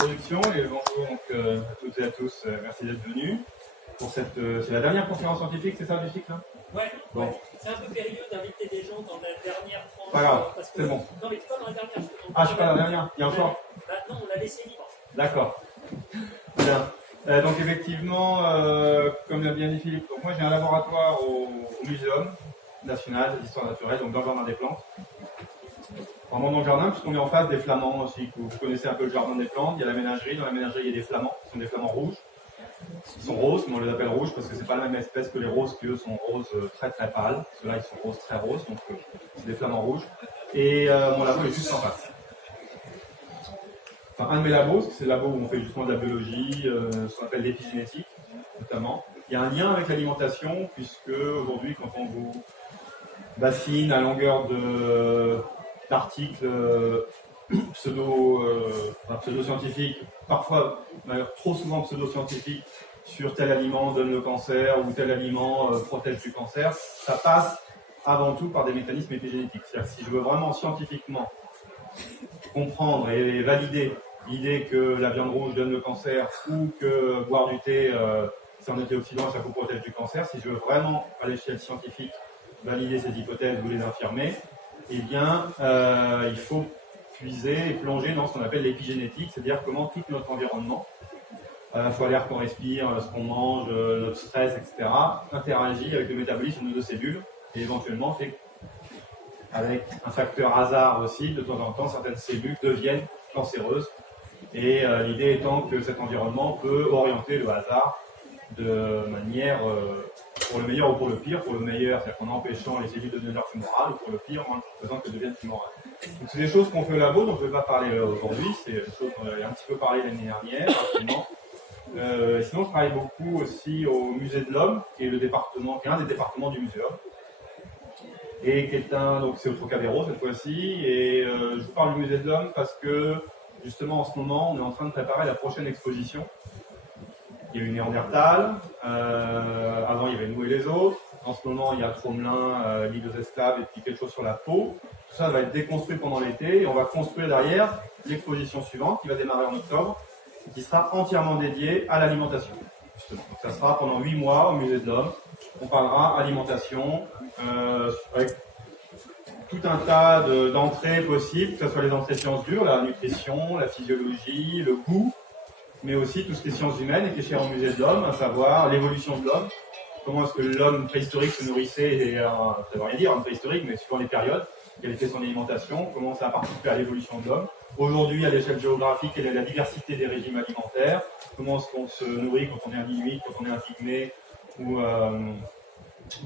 introduction et bonjour donc, à toutes et à tous. Merci d'être venus. Pour cette, c'est la dernière conférence scientifique, c'est ça du cycle hein? Ouais, bon. Ouais. C'est un peu périlleux d'inviter des gens dans la dernière tranche. Pas grave, parce que, c'est bon. Non, mais pas dans la dernière. Ah, je suis pas la dernière, il y a encore Non, on l'a laissé libre. D'accord. Bien. Donc effectivement, comme l'a bien dit Philippe, donc moi j'ai un laboratoire au Muséum national d'histoire naturelle, donc dans le jardin des plantes. Vraiment dans le jardin, puisqu'on est en face des flamants aussi, que vous connaissez un peu le jardin des plantes, il y a la ménagerie, dans la ménagerie il y a des flamants, qui sont des flamants rouges. Ils sont roses, mais on les appelle rouges parce que c'est pas la même espèce que les roses qui eux sont roses très très pâles. Ceux-là ils sont roses très roses, donc c'est des flamants rouges. Et mon labo est juste en face. Enfin, un de mes labos, c'est le labo où on fait justement de la biologie, ce qu'on appelle l'épigénétique, notamment. Il y a un lien avec l'alimentation, puisque aujourd'hui, quand on vous bassine à longueur d'articles pseudo-scientifiques, parfois, d'ailleurs trop souvent pseudo-scientifiques, sur tel aliment donne le cancer ou tel aliment protège du cancer, ça passe avant tout par des mécanismes épigénétiques. C'est-à-dire que si je veux vraiment scientifiquement comprendre et valider l'idée que la viande rouge donne le cancer ou que boire du thé, c'est un antioxydant et ça vous protège du cancer, si je veux vraiment, à l'échelle scientifique, valider ces hypothèses ou les infirmer, eh bien, il faut puiser et plonger dans ce qu'on appelle l'épigénétique, c'est-à-dire comment tout notre environnement, à la fois l'air qu'on respire, ce qu'on mange, notre stress, etc., interagit avec le métabolisme de nos cellules et éventuellement fait avec un facteur hasard aussi, de temps en temps, certaines cellules deviennent cancéreuses. Et l'idée étant que cet environnement peut orienter le hasard de manière, pour le meilleur ou pour le pire. Pour le meilleur, c'est-à-dire qu'en empêchant les cellules de devenir tumorales, ou pour le pire, en faisant qu'elles deviennent tumorales. Donc c'est des choses qu'on fait au labo, donc je ne vais pas parler aujourd'hui, c'est des choses qu'on avait un petit peu parlé l'année dernière, rapidement. Sinon, je travaille beaucoup aussi au Musée de l'Homme, qui est un des départements du muséum. Et qui est donc c'est au Trocadéro cette fois-ci, et je vous parle du Musée de l'Homme parce que justement en ce moment on est en train de préparer la prochaine exposition. Il y a eu Néandertal, avant il y avait Nous et les autres, en ce moment il y a Tromelin, l'île aux esclaves et puis quelque chose sur la peau. Tout ça va être déconstruit pendant l'été et on va construire derrière l'exposition suivante qui va démarrer en octobre, qui sera entièrement dédiée à l'alimentation. Justement. Donc, ça sera pendant 8 mois au Musée de l'Homme. On parlera alimentation, avec tout un tas d'entrées possibles, que ce soit les entrées sciences dures, la nutrition, la physiologie, le goût, mais aussi tout ce qui est sciences humaines et qui est cher au Musée de l'Homme, à savoir l'évolution de l'homme, comment est-ce que l'homme préhistorique se nourrissait, et ça ne veut rien dire, un préhistorique, mais suivant les périodes, quelle était son alimentation, comment ça a participé à l'évolution de l'homme. Aujourd'hui, à l'échelle géographique, quelle est la diversité des régimes alimentaires, comment est-ce qu'on se nourrit quand on est un inuit, quand on est un pygmée, ou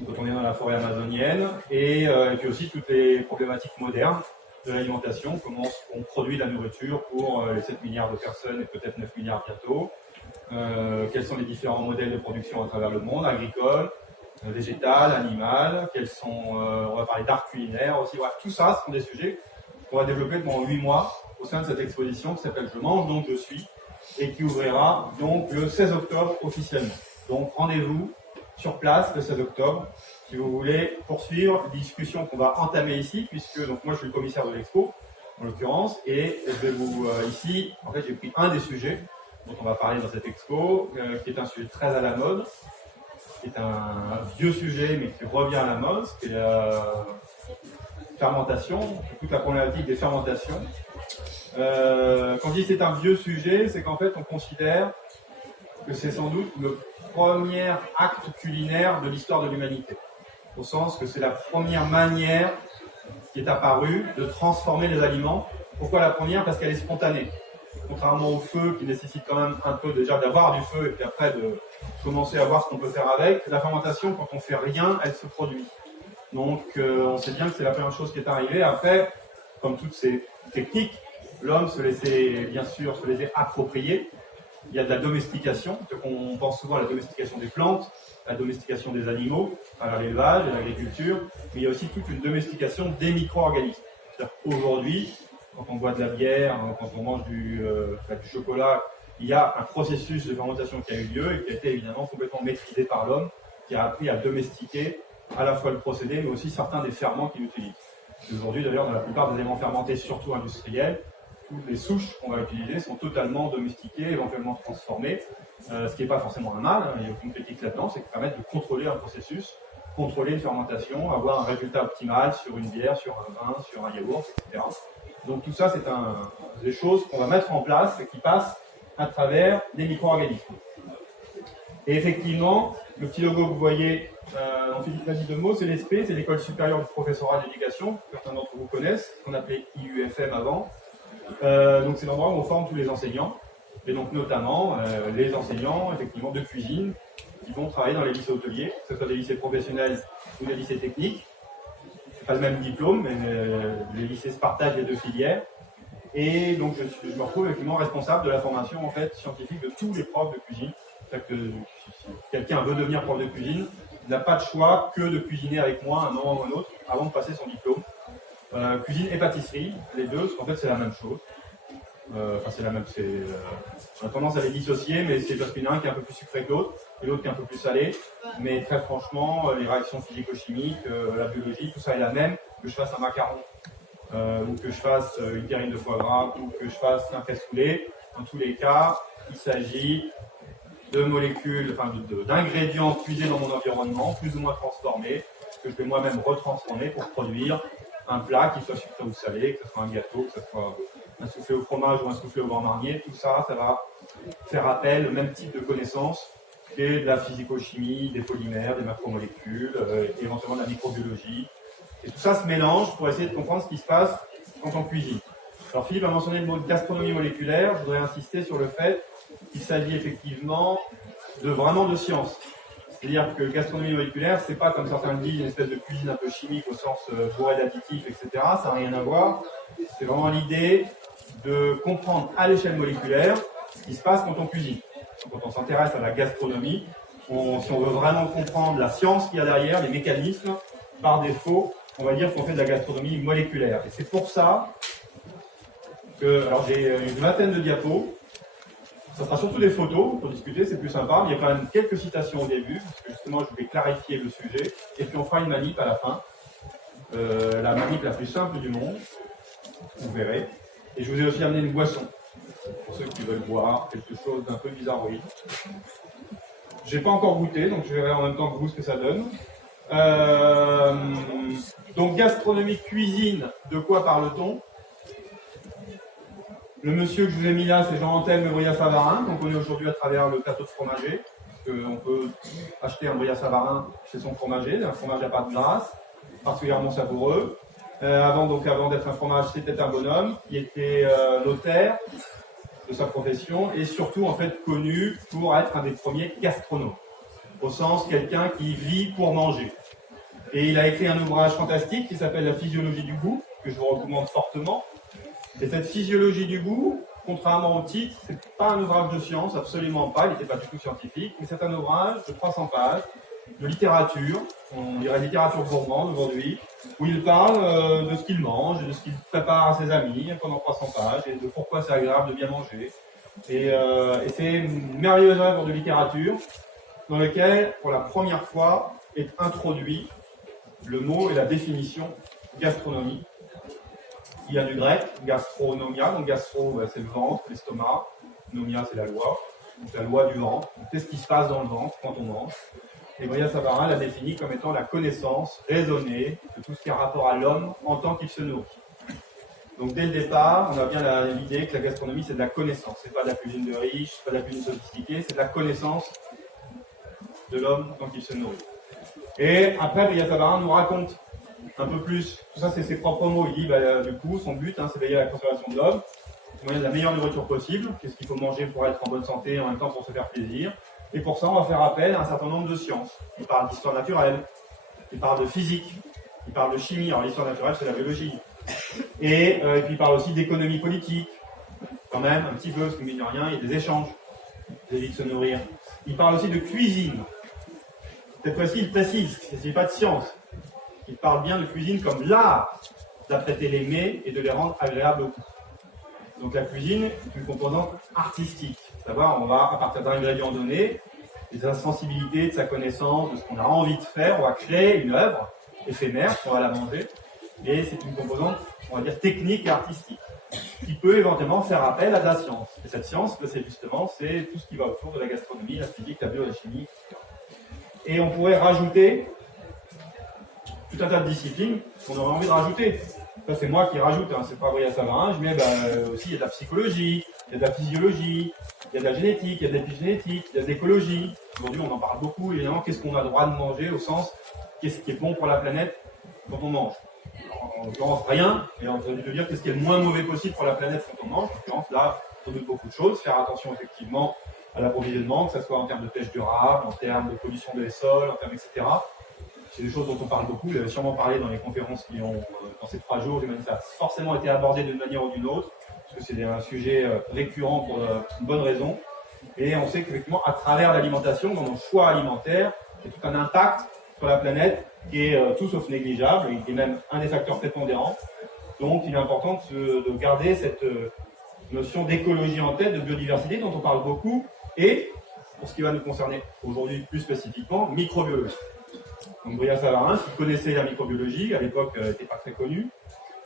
quand on est dans la forêt amazonienne, et puis aussi toutes les problématiques modernes de l'alimentation, comment on produit la nourriture pour les 7 milliards de personnes et peut-être 9 milliards bientôt, quels sont les différents modèles de production à travers le monde, agricole, végétal, animal, on va parler d'art culinaire aussi, bref, tout ça, ce sont des sujets qu'on va développer pendant 8 mois au sein de cette exposition qui s'appelle Je mange donc je suis, et qui ouvrira donc le 16 octobre officiellement. Donc rendez-vous sur place le 16 octobre, si vous voulez poursuivre les discussions qu'on va entamer ici, puisque donc moi je suis le commissaire de l'expo, en l'occurrence, et je vais vous ici, en fait j'ai pris un des sujets dont on va parler dans cette expo, qui est un sujet très à la mode, qui est un vieux sujet mais qui revient à la mode, qui est la fermentation, toute la problématique des fermentations. Quand je dis c'est un vieux sujet, c'est qu'en fait on considère que c'est sans doute le premier acte culinaire de l'histoire de l'humanité, au sens que c'est la première manière qui est apparue de transformer les aliments. Pourquoi la première? Parce qu'elle est spontanée. Contrairement au feu qui nécessite quand même un peu déjà d'avoir du feu et puis après de commencer à voir ce qu'on peut faire avec, la fermentation, quand on fait rien, elle se produit. Donc on sait bien que c'est la première chose qui est arrivée. Après, comme toutes ces techniques, l'homme se laissait bien sûr se laissait approprier. Il y a de la domestication, on pense souvent à la domestication des plantes, la domestication des animaux, à l'élevage et l'agriculture, mais il y a aussi toute une domestication des micro-organismes. C'est-à-dire qu'aujourd'hui, quand on boit de la bière, quand on mange du chocolat, il y a un processus de fermentation qui a eu lieu et qui a été évidemment complètement maîtrisé par l'homme, qui a appris à domestiquer à la fois le procédé, mais aussi certains des ferments qu'il utilise. Aujourd'hui, d'ailleurs, dans la plupart des éléments fermentés, surtout industriels, toutes les souches qu'on va utiliser sont totalement domestiquées, éventuellement transformées, ce qui n'est pas forcément un mal, hein, il n'y a aucune critique là-dedans, c'est que ça permet de contrôler un processus, contrôler une fermentation, avoir un résultat optimal sur une bière, sur un vin, sur un yaourt, etc. Donc tout ça, c'est des choses qu'on va mettre en place et qui passent à travers des micro-organismes. Et effectivement, le petit logo que vous voyez en Philippe l'a dit deux mots, c'est l'ESP, c'est l'École supérieure du professorat d'éducation, certains d'entre vous connaissent, qu'on appelait IUFM avant. Donc c'est l'endroit où on forme tous les enseignants, et donc notamment les enseignants effectivement de cuisine qui vont travailler dans les lycées hôteliers, que ce soit des lycées professionnels ou des lycées techniques. C'est pas le même diplôme, mais les lycées se partagent les deux filières. Et donc je me retrouve effectivement responsable de la formation en fait scientifique de tous les profs de cuisine. C'est-à-dire que si quelqu'un veut devenir prof de cuisine, il n'a pas de choix que de cuisiner avec moi un moment ou un autre avant de passer son diplôme. Cuisine et pâtisserie, les deux, parce qu'en fait c'est la même chose. Enfin c'est la même, on a tendance à les dissocier, mais c'est parce qu'il y en a un qui est un peu plus sucré que l'autre, et l'autre qui est un peu plus salé. Mais très franchement, les réactions physico-chimiques, la biologie, tout ça est la même, que je fasse un macaron, ou que je fasse une terrine de foie gras, ou que je fasse un cassoulet. Dans tous les cas, il s'agit de molécules, enfin d'ingrédients puisés dans mon environnement, plus ou moins transformés, que je vais moi-même retransformer pour produire un plat qui soit sucré ou salé, que ce soit un gâteau, que ce soit un soufflé au fromage ou un soufflé au Grand Marnier. Tout ça, ça va faire appel au même type de connaissances qu'est de la physico-chimie, des polymères, des macromolécules, éventuellement de la microbiologie. Et tout ça se mélange pour essayer de comprendre ce qui se passe quand on cuisine. Alors Philippe a mentionné le mot de gastronomie moléculaire, je voudrais insister sur le fait qu'il s'agit effectivement vraiment de science. C'est-à-dire que gastronomie moléculaire, c'est pas comme certains le disent, une espèce de cuisine un peu chimique au sens bourré d'additifs, etc. Ça n'a rien à voir. C'est vraiment l'idée de comprendre à l'échelle moléculaire ce qui se passe quand on cuisine. Donc, quand on s'intéresse à la gastronomie, si on veut vraiment comprendre la science qu'il y a derrière, les mécanismes, par défaut, on va dire qu'on fait de la gastronomie moléculaire. Et c'est pour ça que, alors j'ai une vingtaine de diapos. Ça sera surtout des photos pour discuter, c'est plus sympa. Mais il y a quand même quelques citations au début, parce que justement je vais clarifier le sujet. Et puis on fera une manip à la fin. La manip la plus simple du monde, vous verrez. Et je vous ai aussi amené une boisson, pour ceux qui veulent boire quelque chose d'un peu bizarroïde. J'ai pas encore goûté, donc je verrai en même temps que vous ce que ça donne. Donc gastronomie, cuisine, de quoi parle-t-on? Le monsieur que je vous ai mis là, c'est Jean-Anthelme Brillat-Savarin, qu'on connaît aujourd'hui à travers le plateau de fromager. On peut acheter un Brillat-Savarin chez son fromager, un fromage à pâte grasse, particulièrement savoureux. Avant d'être un fromage, c'était un bonhomme qui était notaire de sa profession et surtout en fait connu pour être un des premiers gastronomes, au sens quelqu'un qui vit pour manger. Et il a écrit un ouvrage fantastique qui s'appelle La physiologie du goût, que je vous recommande fortement. Et cette physiologie du goût, contrairement au titre, c'est pas un ouvrage de science, absolument pas, il n'était pas du tout scientifique, mais c'est un ouvrage de 300 pages, de littérature, on dirait littérature gourmande aujourd'hui, où il parle de ce qu'il mange, de ce qu'il prépare à ses amis pendant 300 pages, et de pourquoi c'est agréable de bien manger. Et c'est une merveilleuse œuvre de littérature, dans laquelle, pour la première fois, est introduit le mot et la définition gastronomie. Il y a du grec, gastronomia, donc gastro c'est le ventre, l'estomac, nomia c'est la loi, donc la loi du ventre, qu'est-ce qui se passe dans le ventre quand on mange. Et Brillat-Savarin l'a défini comme étant la connaissance raisonnée de tout ce qui a rapport à l'homme en tant qu'il se nourrit. Donc dès le départ, on a bien l'idée que la gastronomie c'est de la connaissance, c'est pas de la cuisine de riche, c'est pas de la cuisine sophistiquée, c'est de la connaissance de l'homme en tant qu'il se nourrit. Et après Brillat-Savarin nous raconte un peu plus, tout ça c'est ses propres mots, il dit du coup son but c'est veiller à la conservation de l'homme, moyen de la meilleure nourriture possible, qu'est-ce qu'il faut manger pour être en bonne santé et en même temps pour se faire plaisir, et pour ça on va faire appel à un certain nombre de sciences. Il parle d'histoire naturelle, il parle de physique, il parle de chimie, alors l'histoire naturelle c'est la biologie, et puis il parle aussi d'économie politique, quand même un petit peu, parce que mine de rien il y a des échanges, des vies de se nourrir. Il parle aussi de cuisine, cette fois-ci il précise, il ne s'agit pas de science. Il parle bien de cuisine comme l'art d'apprêter les mets et de les rendre agréables au goût. Donc la cuisine est une composante artistique. Savoir, on va, à partir d'un ingrédient donné, de sa sensibilité, de sa connaissance, de ce qu'on a envie de faire, on va créer une œuvre éphémère, on va la manger. Et c'est une composante, on va dire, technique et artistique. qui peut éventuellement faire appel à de la science. Et cette science, c'est justement tout ce qui va autour de la gastronomie, la physique, la bio, la chimie, etc. Et on pourrait rajouter tout un tas de disciplines qu'on aurait envie de rajouter. Ça, c'est moi qui rajoute, hein, c'est pas Brillat Savarin. Je mets aussi, il y a de la psychologie, il y a de la physiologie, il y a de la génétique, il y a de l'épigénétique, il y a de l'écologie. Aujourd'hui, on en parle beaucoup, évidemment. Qu'est-ce qu'on a le droit de manger au sens, qu'est-ce qui est bon pour la planète quand on mange? En l'occurrence, rien, mais on peut dire qu'est-ce qui est le moins mauvais possible pour la planète quand on mange. En l'occurrence, là, sans doute beaucoup de choses. Faire attention, effectivement, à l'approvisionnement, que ce soit en termes de pêche durable, en termes de pollution des sols, en termes, etc. C'est des choses dont on parle beaucoup. Vous avez sûrement parlé dans les conférences qui ont, dans ces 3 jours, ça a forcément été abordé d'une manière ou d'une autre, parce que c'est un sujet récurrent pour une bonne raison. Et on sait qu'effectivement, à travers l'alimentation, dans nos choix alimentaires, il y a tout un impact sur la planète qui est tout sauf négligeable, et qui est même un des facteurs prépondérants. Donc, il est important de garder cette notion d'écologie en tête, de biodiversité dont on parle beaucoup, et, pour ce qui va nous concerner aujourd'hui plus spécifiquement, microbiologie. Donc Brillat Savarin, qui connaissait la microbiologie, à l'époque n'était pas très connu,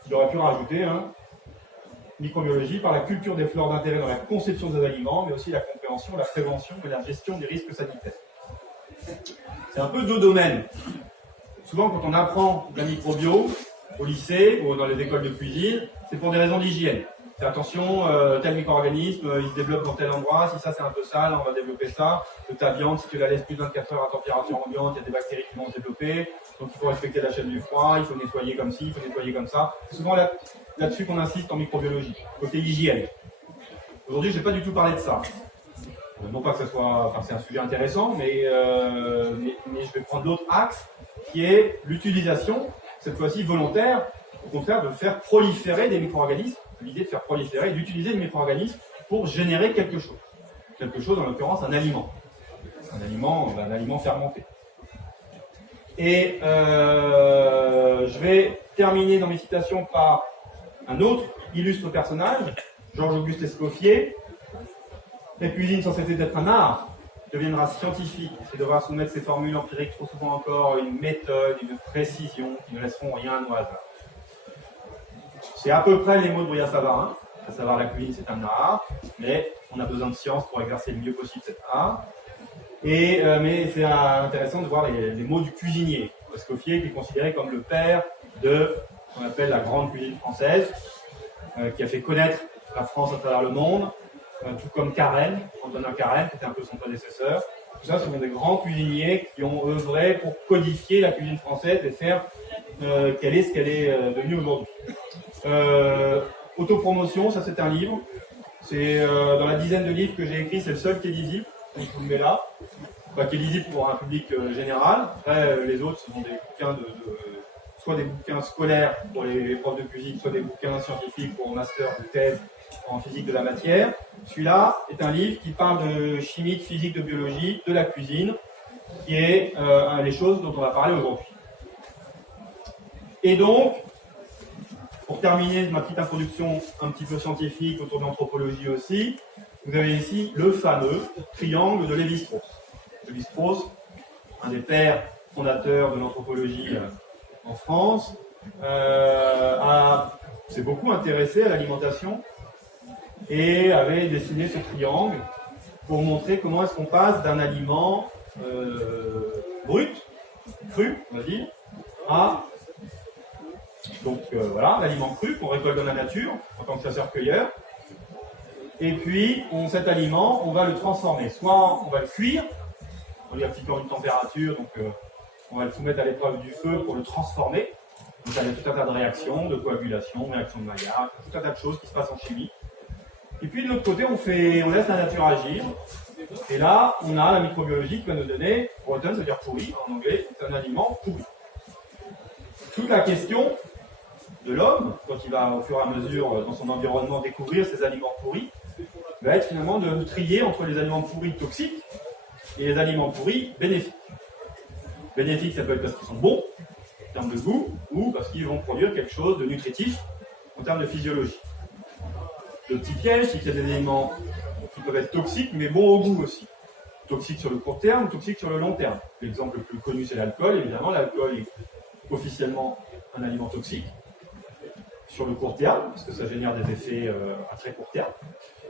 il aurait pu rajouter microbiologie par la culture des flores d'intérêt dans la conception des aliments, mais aussi la compréhension, la prévention et la gestion des risques sanitaires. C'est un peu 2 domaines. Souvent, quand on apprend la microbio au lycée ou dans les écoles de cuisine, c'est pour des raisons d'hygiène. C'est attention, tel micro-organisme, il se développe dans tel endroit, si ça c'est un peu sale, on va développer ça. De ta viande, si tu la laisses plus de 24 heures à température ambiante, il y a des bactéries qui vont se développer. Donc il faut respecter la chaîne du froid, il faut nettoyer comme ci, il faut nettoyer comme ça. C'est souvent là-dessus qu'on insiste en microbiologie, côté hygiène. Aujourd'hui, je ne vais pas du tout parler de ça. Non pas que ça soit, enfin c'est un sujet intéressant, mais je vais prendre l'autre axe, qui est l'utilisation, cette fois-ci volontaire, au contraire de faire proliférer des micro-organismes. L'idée de faire proliférer, d'utiliser des micro-organismes pour générer quelque chose. Quelque chose, en l'occurrence, un aliment. Un aliment fermenté. Et je vais terminer dans mes citations par un autre illustre personnage, Georges-Auguste Escoffier. La cuisine, sans cesser d'être un art, deviendra scientifique et devra soumettre ses formules empiriques trop souvent encore une méthode, une précision qui ne laisseront rien au hasard. C'est à peu près les mots de Brillat Savarin. À savoir, la cuisine, c'est un art, mais on a besoin de science pour exercer le mieux possible cet art. Mais c'est intéressant de voir les mots du cuisinier. Escoffier, qui est considéré comme le père de ce qu'on appelle la grande cuisine française, qui a fait connaître la France à travers le monde, tout comme Carême, Antonin Carême, qui était un peu son prédécesseur. Tout ça, ce sont des grands cuisiniers qui ont œuvré pour codifier la cuisine française et faire qu'elle est ce qu'elle est devenue aujourd'hui. Autopromotion, ça c'est un livre. C'est dans la dizaine de livres que j'ai écrits, c'est le seul qui est lisible. Donc je vous le mets là. Qui est lisible pour un public général. Après, les autres, ce sont des bouquins soit des bouquins scolaires pour les profs de cuisine, soit des bouquins scientifiques pour un master ou thèse en physique de la matière. Celui-là est un livre qui parle de chimie, de physique, de biologie, de la cuisine, qui est les choses dont on va parler aujourd'hui. Et donc, pour terminer ma petite introduction un petit peu scientifique autour de l'anthropologie aussi, vous avez ici le fameux triangle de Lévi-Strauss. Lévi-Strauss, un des pères fondateurs de l'anthropologie en France, s'est beaucoup intéressé à l'alimentation et avait dessiné ce triangle pour montrer comment est-ce qu'on passe d'un aliment brut, cru, on va dire, à l'aliment cru qu'on récolte dans la nature en tant que chasseur-cueilleur. Et puis, cet aliment, on va le transformer. Soit on va le cuire, on lui applique une température, donc on va le soumettre à l'épreuve du feu pour le transformer. Donc il y a tout un tas de réactions, de coagulation, réactions de Maillard, tout un tas de choses qui se passent en chimie. Et puis de l'autre côté, on laisse la nature agir. Et là, on a la microbiologie qui va nous donner, rotten, ça veut dire pourri en anglais, c'est un aliment pourri. Toute la question de l'homme, quand il va au fur et à mesure dans son environnement découvrir ces aliments pourris, va être finalement de trier entre les aliments pourris toxiques et les aliments pourris bénéfiques. Bénéfiques, ça peut être parce qu'ils sont bons en termes de goût ou parce qu'ils vont produire quelque chose de nutritif en termes de physiologie. Le petit piège, c'est qu'il y a des aliments qui peuvent être toxiques mais bons au goût aussi. Toxiques sur le court terme, toxiques sur le long terme. L'exemple le plus connu, c'est l'alcool. Évidemment, l'alcool est officiellement un aliment toxique. sur le court terme, parce que ça génère des effets à très court terme.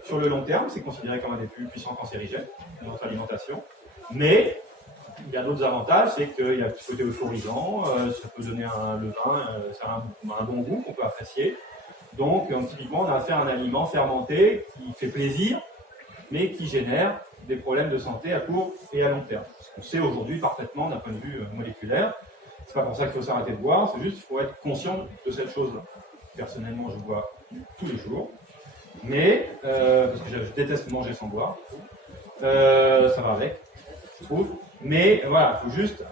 Sur le long terme, c'est considéré comme un des plus puissants cancérigènes de notre alimentation. Mais il y a d'autres avantages, c'est qu'il y a ce côté euphorisant, ça peut donner le vin, ça a un bon goût qu'on peut apprécier. Donc, typiquement, on a affaire à un aliment fermenté qui fait plaisir, mais qui génère des problèmes de santé à court et à long terme. Ce qu'on sait aujourd'hui parfaitement d'un point de vue moléculaire. C'est pas pour ça qu'il faut s'arrêter de boire, c'est juste qu'il faut être conscient de cette chose-là. Personnellement, je bois tous les jours, mais parce que je déteste manger sans boire. Ça va avec, je trouve. Mais voilà, il faut juste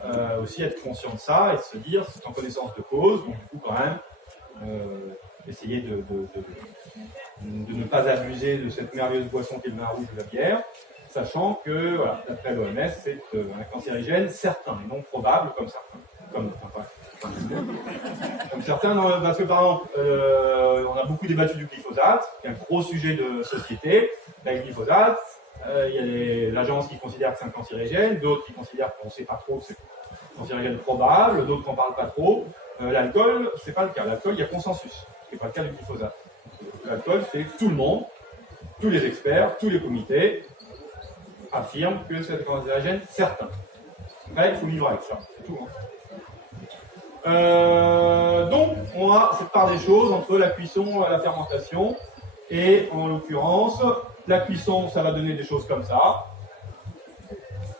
aussi être conscient de ça et de se dire, c'est en connaissance de cause, donc du coup quand même, essayer de ne pas abuser de cette merveilleuse boisson qu'est le vin rouge ou la bière, sachant que, voilà, d'après l'OMS, c'est un cancérigène certain et non probable comme certains. Comme certains, parce que par exemple, on a beaucoup débattu du glyphosate, qui est un gros sujet de société. Avec le glyphosate, il y a l'agence qui considère que c'est un cancérigène, d'autres qui considèrent qu'on ne sait pas trop que c'est un cancérigène probable, d'autres qui n'en parlent pas trop. L'alcool, c'est pas le cas. L'alcool, il y a consensus, ce n'est pas le cas du glyphosate. L'alcool, c'est tout le monde, tous les experts, tous les comités affirment que c'est un cancérigène certain. Après, il faut vivre avec ça, c'est tout. Donc, on a cette part des choses entre la cuisson et la fermentation. Et en l'occurrence, la cuisson, ça va donner des choses comme ça,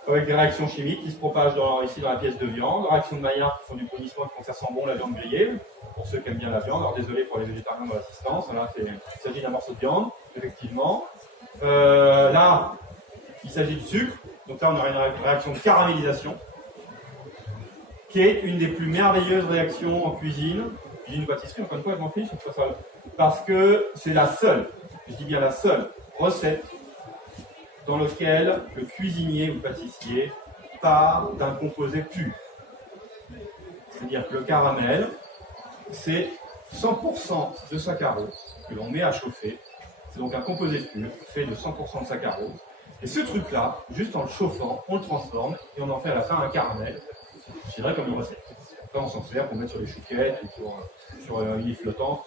avec des réactions chimiques qui se propagent ici dans la pièce de viande, réactions de Maillard qui font du brunissement et qui font que ça sent bon la viande grillée, pour ceux qui aiment bien la viande. Alors désolé pour les végétariens de l'assistance, là il s'agit d'un morceau de viande, effectivement. Là, il s'agit de sucre, donc là on aura une réaction de caramélisation, qui est une des plus merveilleuses réactions en cuisine pâtisserie, encore une fois, je m'en fiche, parce que c'est la seule, je dis bien la seule, recette dans laquelle le cuisinier ou pâtissier part d'un composé pur. C'est-à-dire que le caramel, c'est 100% de saccharose que l'on met à chauffer. C'est donc un composé pur fait de 100% de saccharose. Et ce truc-là, juste en le chauffant, on le transforme et on en fait à la fin un caramel. C'est vrai comme une recette. Après, on s'en sert pour mettre sur les chouquettes ou sur une flottante.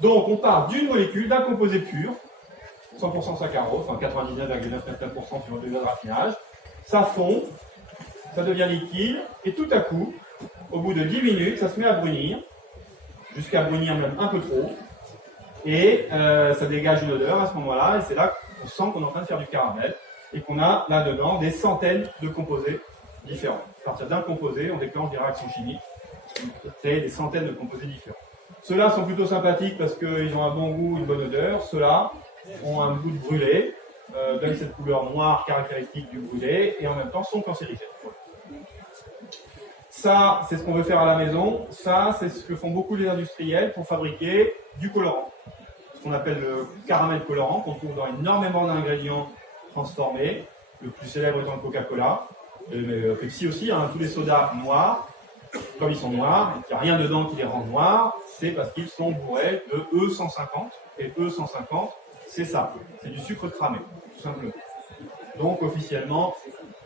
Donc, on part d'une molécule, d'un composé pur, 100% saccharose, enfin 99,999% sur le degré de raffinage. Ça fond, ça devient liquide, et tout à coup, au bout de 10 minutes, ça se met à brunir, jusqu'à brunir même un peu trop, et ça dégage une odeur à ce moment-là, et c'est là qu'on sent qu'on est en train de faire du caramel, et qu'on a là-dedans des centaines de composés différents. À partir d'un composé, on déclenche des réactions chimiques qui créent des centaines de composés différents. Ceux-là sont plutôt sympathiques parce qu'ils ont un bon goût, une bonne odeur. Ceux-là ont un goût de brûlé, donnent cette couleur noire caractéristique du brûlé, et en même temps sont cancérigènes. Ça, c'est ce qu'on veut faire à la maison. Ça, c'est ce que font beaucoup les industriels pour fabriquer du colorant. Ce qu'on appelle le caramel colorant, qu'on trouve dans énormément d'ingrédients transformés. Le plus célèbre étant le Coca-Cola. Mais Pepsi aussi, hein, tous les sodas noirs, comme ils sont noirs, et qu'il n'y a rien dedans qui les rend noirs, c'est parce qu'ils sont bourrés de E150. Et E150, c'est ça, c'est du sucre cramé, tout simplement. Donc officiellement,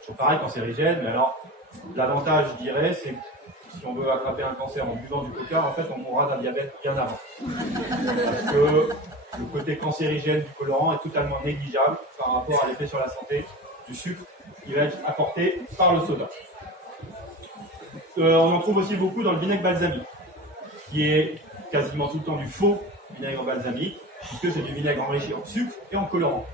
c'est pareil cancérigène, mais alors l'avantage, je dirais, c'est que si on veut attraper un cancer en buvant du coca, en fait on mourra d'un diabète bien avant. Parce que le côté cancérigène du colorant est totalement négligeable par rapport à l'effet sur la santé du sucre qui va être apporté par le soda. On en trouve aussi beaucoup dans le vinaigre balsamique, qui est quasiment tout le temps du faux vinaigre balsamique, puisque c'est du vinaigre enrichi en sucre et en colorant.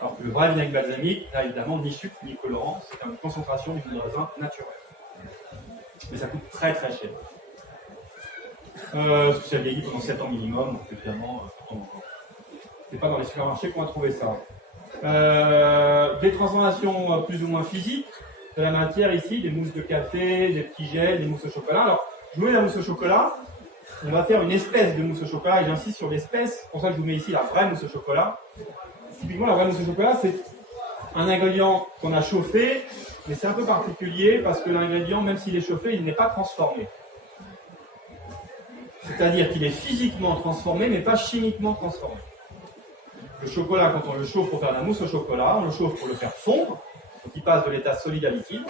Alors que le vrai vinaigre balsamique n'a évidemment ni sucre ni colorant, c'est une concentration du raisin naturel. Mais ça coûte très très cher. Parce que ça vieillit pendant 7 ans minimum, donc évidemment, c'est pas dans les supermarchés qu'on va trouver ça. Des transformations plus ou moins physiques de la matière ici, des mousses de café, des petits gels, des mousses au chocolat. Alors, je vous mets la mousse au chocolat, on va faire une espèce de mousse au chocolat, et j'insiste sur l'espèce, c'est pour ça que je vous mets ici la vraie mousse au chocolat. Typiquement, la vraie mousse au chocolat, c'est un ingrédient qu'on a chauffé, mais c'est un peu particulier parce que l'ingrédient, même s'il est chauffé, il n'est pas transformé. C'est-à-dire qu'il est physiquement transformé, mais pas chimiquement transformé. Le chocolat, quand on le chauffe pour faire la mousse au chocolat, on le chauffe pour le faire fondre, donc il passe de l'état solide à liquide.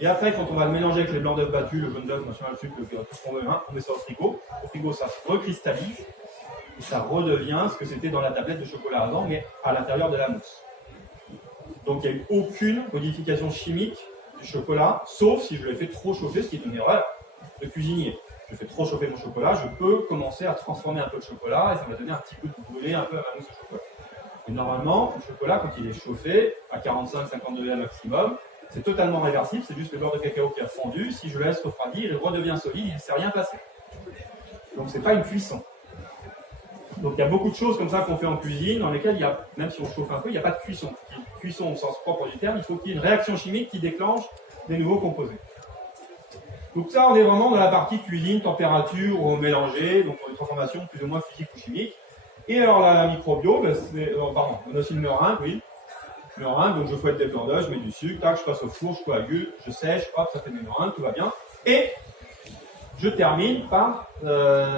Et après, quand on va le mélanger avec les blancs d'œufs battus, le jaune d'œuf, machin, le sucre, tout ce qu'on veut, hein, on met ça au frigo. Au frigo, ça se recristallise et ça redevient ce que c'était dans la tablette de chocolat avant, mais à l'intérieur de la mousse. Donc il n'y a eu aucune modification chimique du chocolat, sauf si je l'ai fait trop chauffer, ce qui est une erreur de cuisinier. Je fais trop chauffer mon chocolat, je peux commencer à transformer un peu de chocolat et ça va donner un petit peu de brûlé un peu à ma mousse au chocolat. Et normalement, le chocolat, quand il est chauffé à 45-50 degrés maximum, c'est totalement réversible, c'est juste le beurre de cacao qui a fondu. Si je le laisse refroidir, il redevient solide, il ne s'est rien passé. Donc c'est pas une cuisson. Donc il y a beaucoup de choses comme ça qu'on fait en cuisine, dans lesquelles il y a, même si on chauffe un peu, il n'y a pas de cuisson. Cuisson au sens propre du terme, il faut qu'il y ait une réaction chimique qui déclenche des nouveaux composés. Donc ça, on est vraiment dans la partie cuisine, température, ou mélanger, donc des transformations plus ou moins physiques ou chimiques. Et alors la microbio, ben, on a aussi le meringue, oui. Meringue, donc je fouette des blancs d'œufs, je mets du sucre, tac, je passe au four, je coagule, je sèche, hop, ça fait des meringues, tout va bien. Et je termine par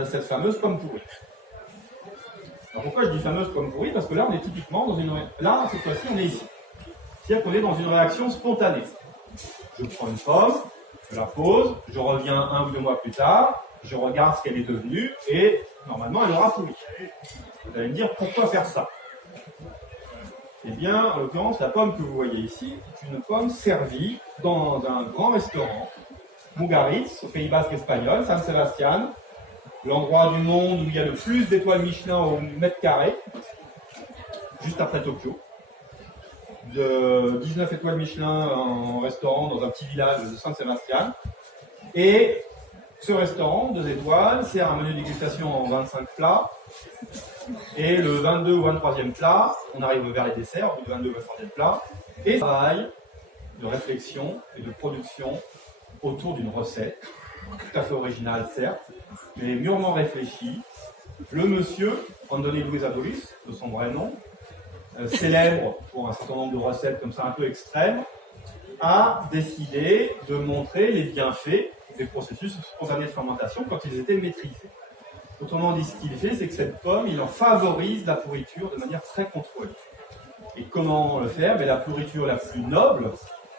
cette fameuse pomme pourrie. Alors pourquoi je dis fameuse pomme pourrie? Parce que là, on est typiquement dans une... Là, cette fois-ci, on est ici. C'est-à-dire qu'on est dans une réaction spontanée. Je prends une pomme, je la pose, je reviens 1 ou 2 mois plus tard, je regarde ce qu'elle est devenue, et normalement, elle aura pourri. Vous allez me dire, pourquoi faire ça? Eh bien, en l'occurrence, la pomme que vous voyez ici est une pomme servie dans un grand restaurant, Mugaritz, au Pays Basque espagnol, San Sebastián, l'endroit du monde où il y a le plus d'étoiles Michelin au mètre carré, juste après Tokyo. De 19 étoiles Michelin en restaurant dans un petit village de San Sebastián. Et ce restaurant, 2 étoiles, sert un menu de dégustation en 25 plats. Et le 22 ou 23e plat, on arrive vers les desserts, au 22 ou 23e plat, et travail de réflexion et de production autour d'une recette, tout à fait originale certes, mais mûrement réfléchie. Le monsieur, Andoni Luis Adolis, de son vrai nom, célèbre pour un certain nombre de recettes comme ça un peu extrêmes, a décidé de montrer les bienfaits des processus spontanés de fermentation quand ils étaient maîtrisés. Autrement dit, ce qu'il fait, c'est que cette pomme, il en favorise la pourriture de manière très contrôlée. Et comment le faire? La pourriture la plus noble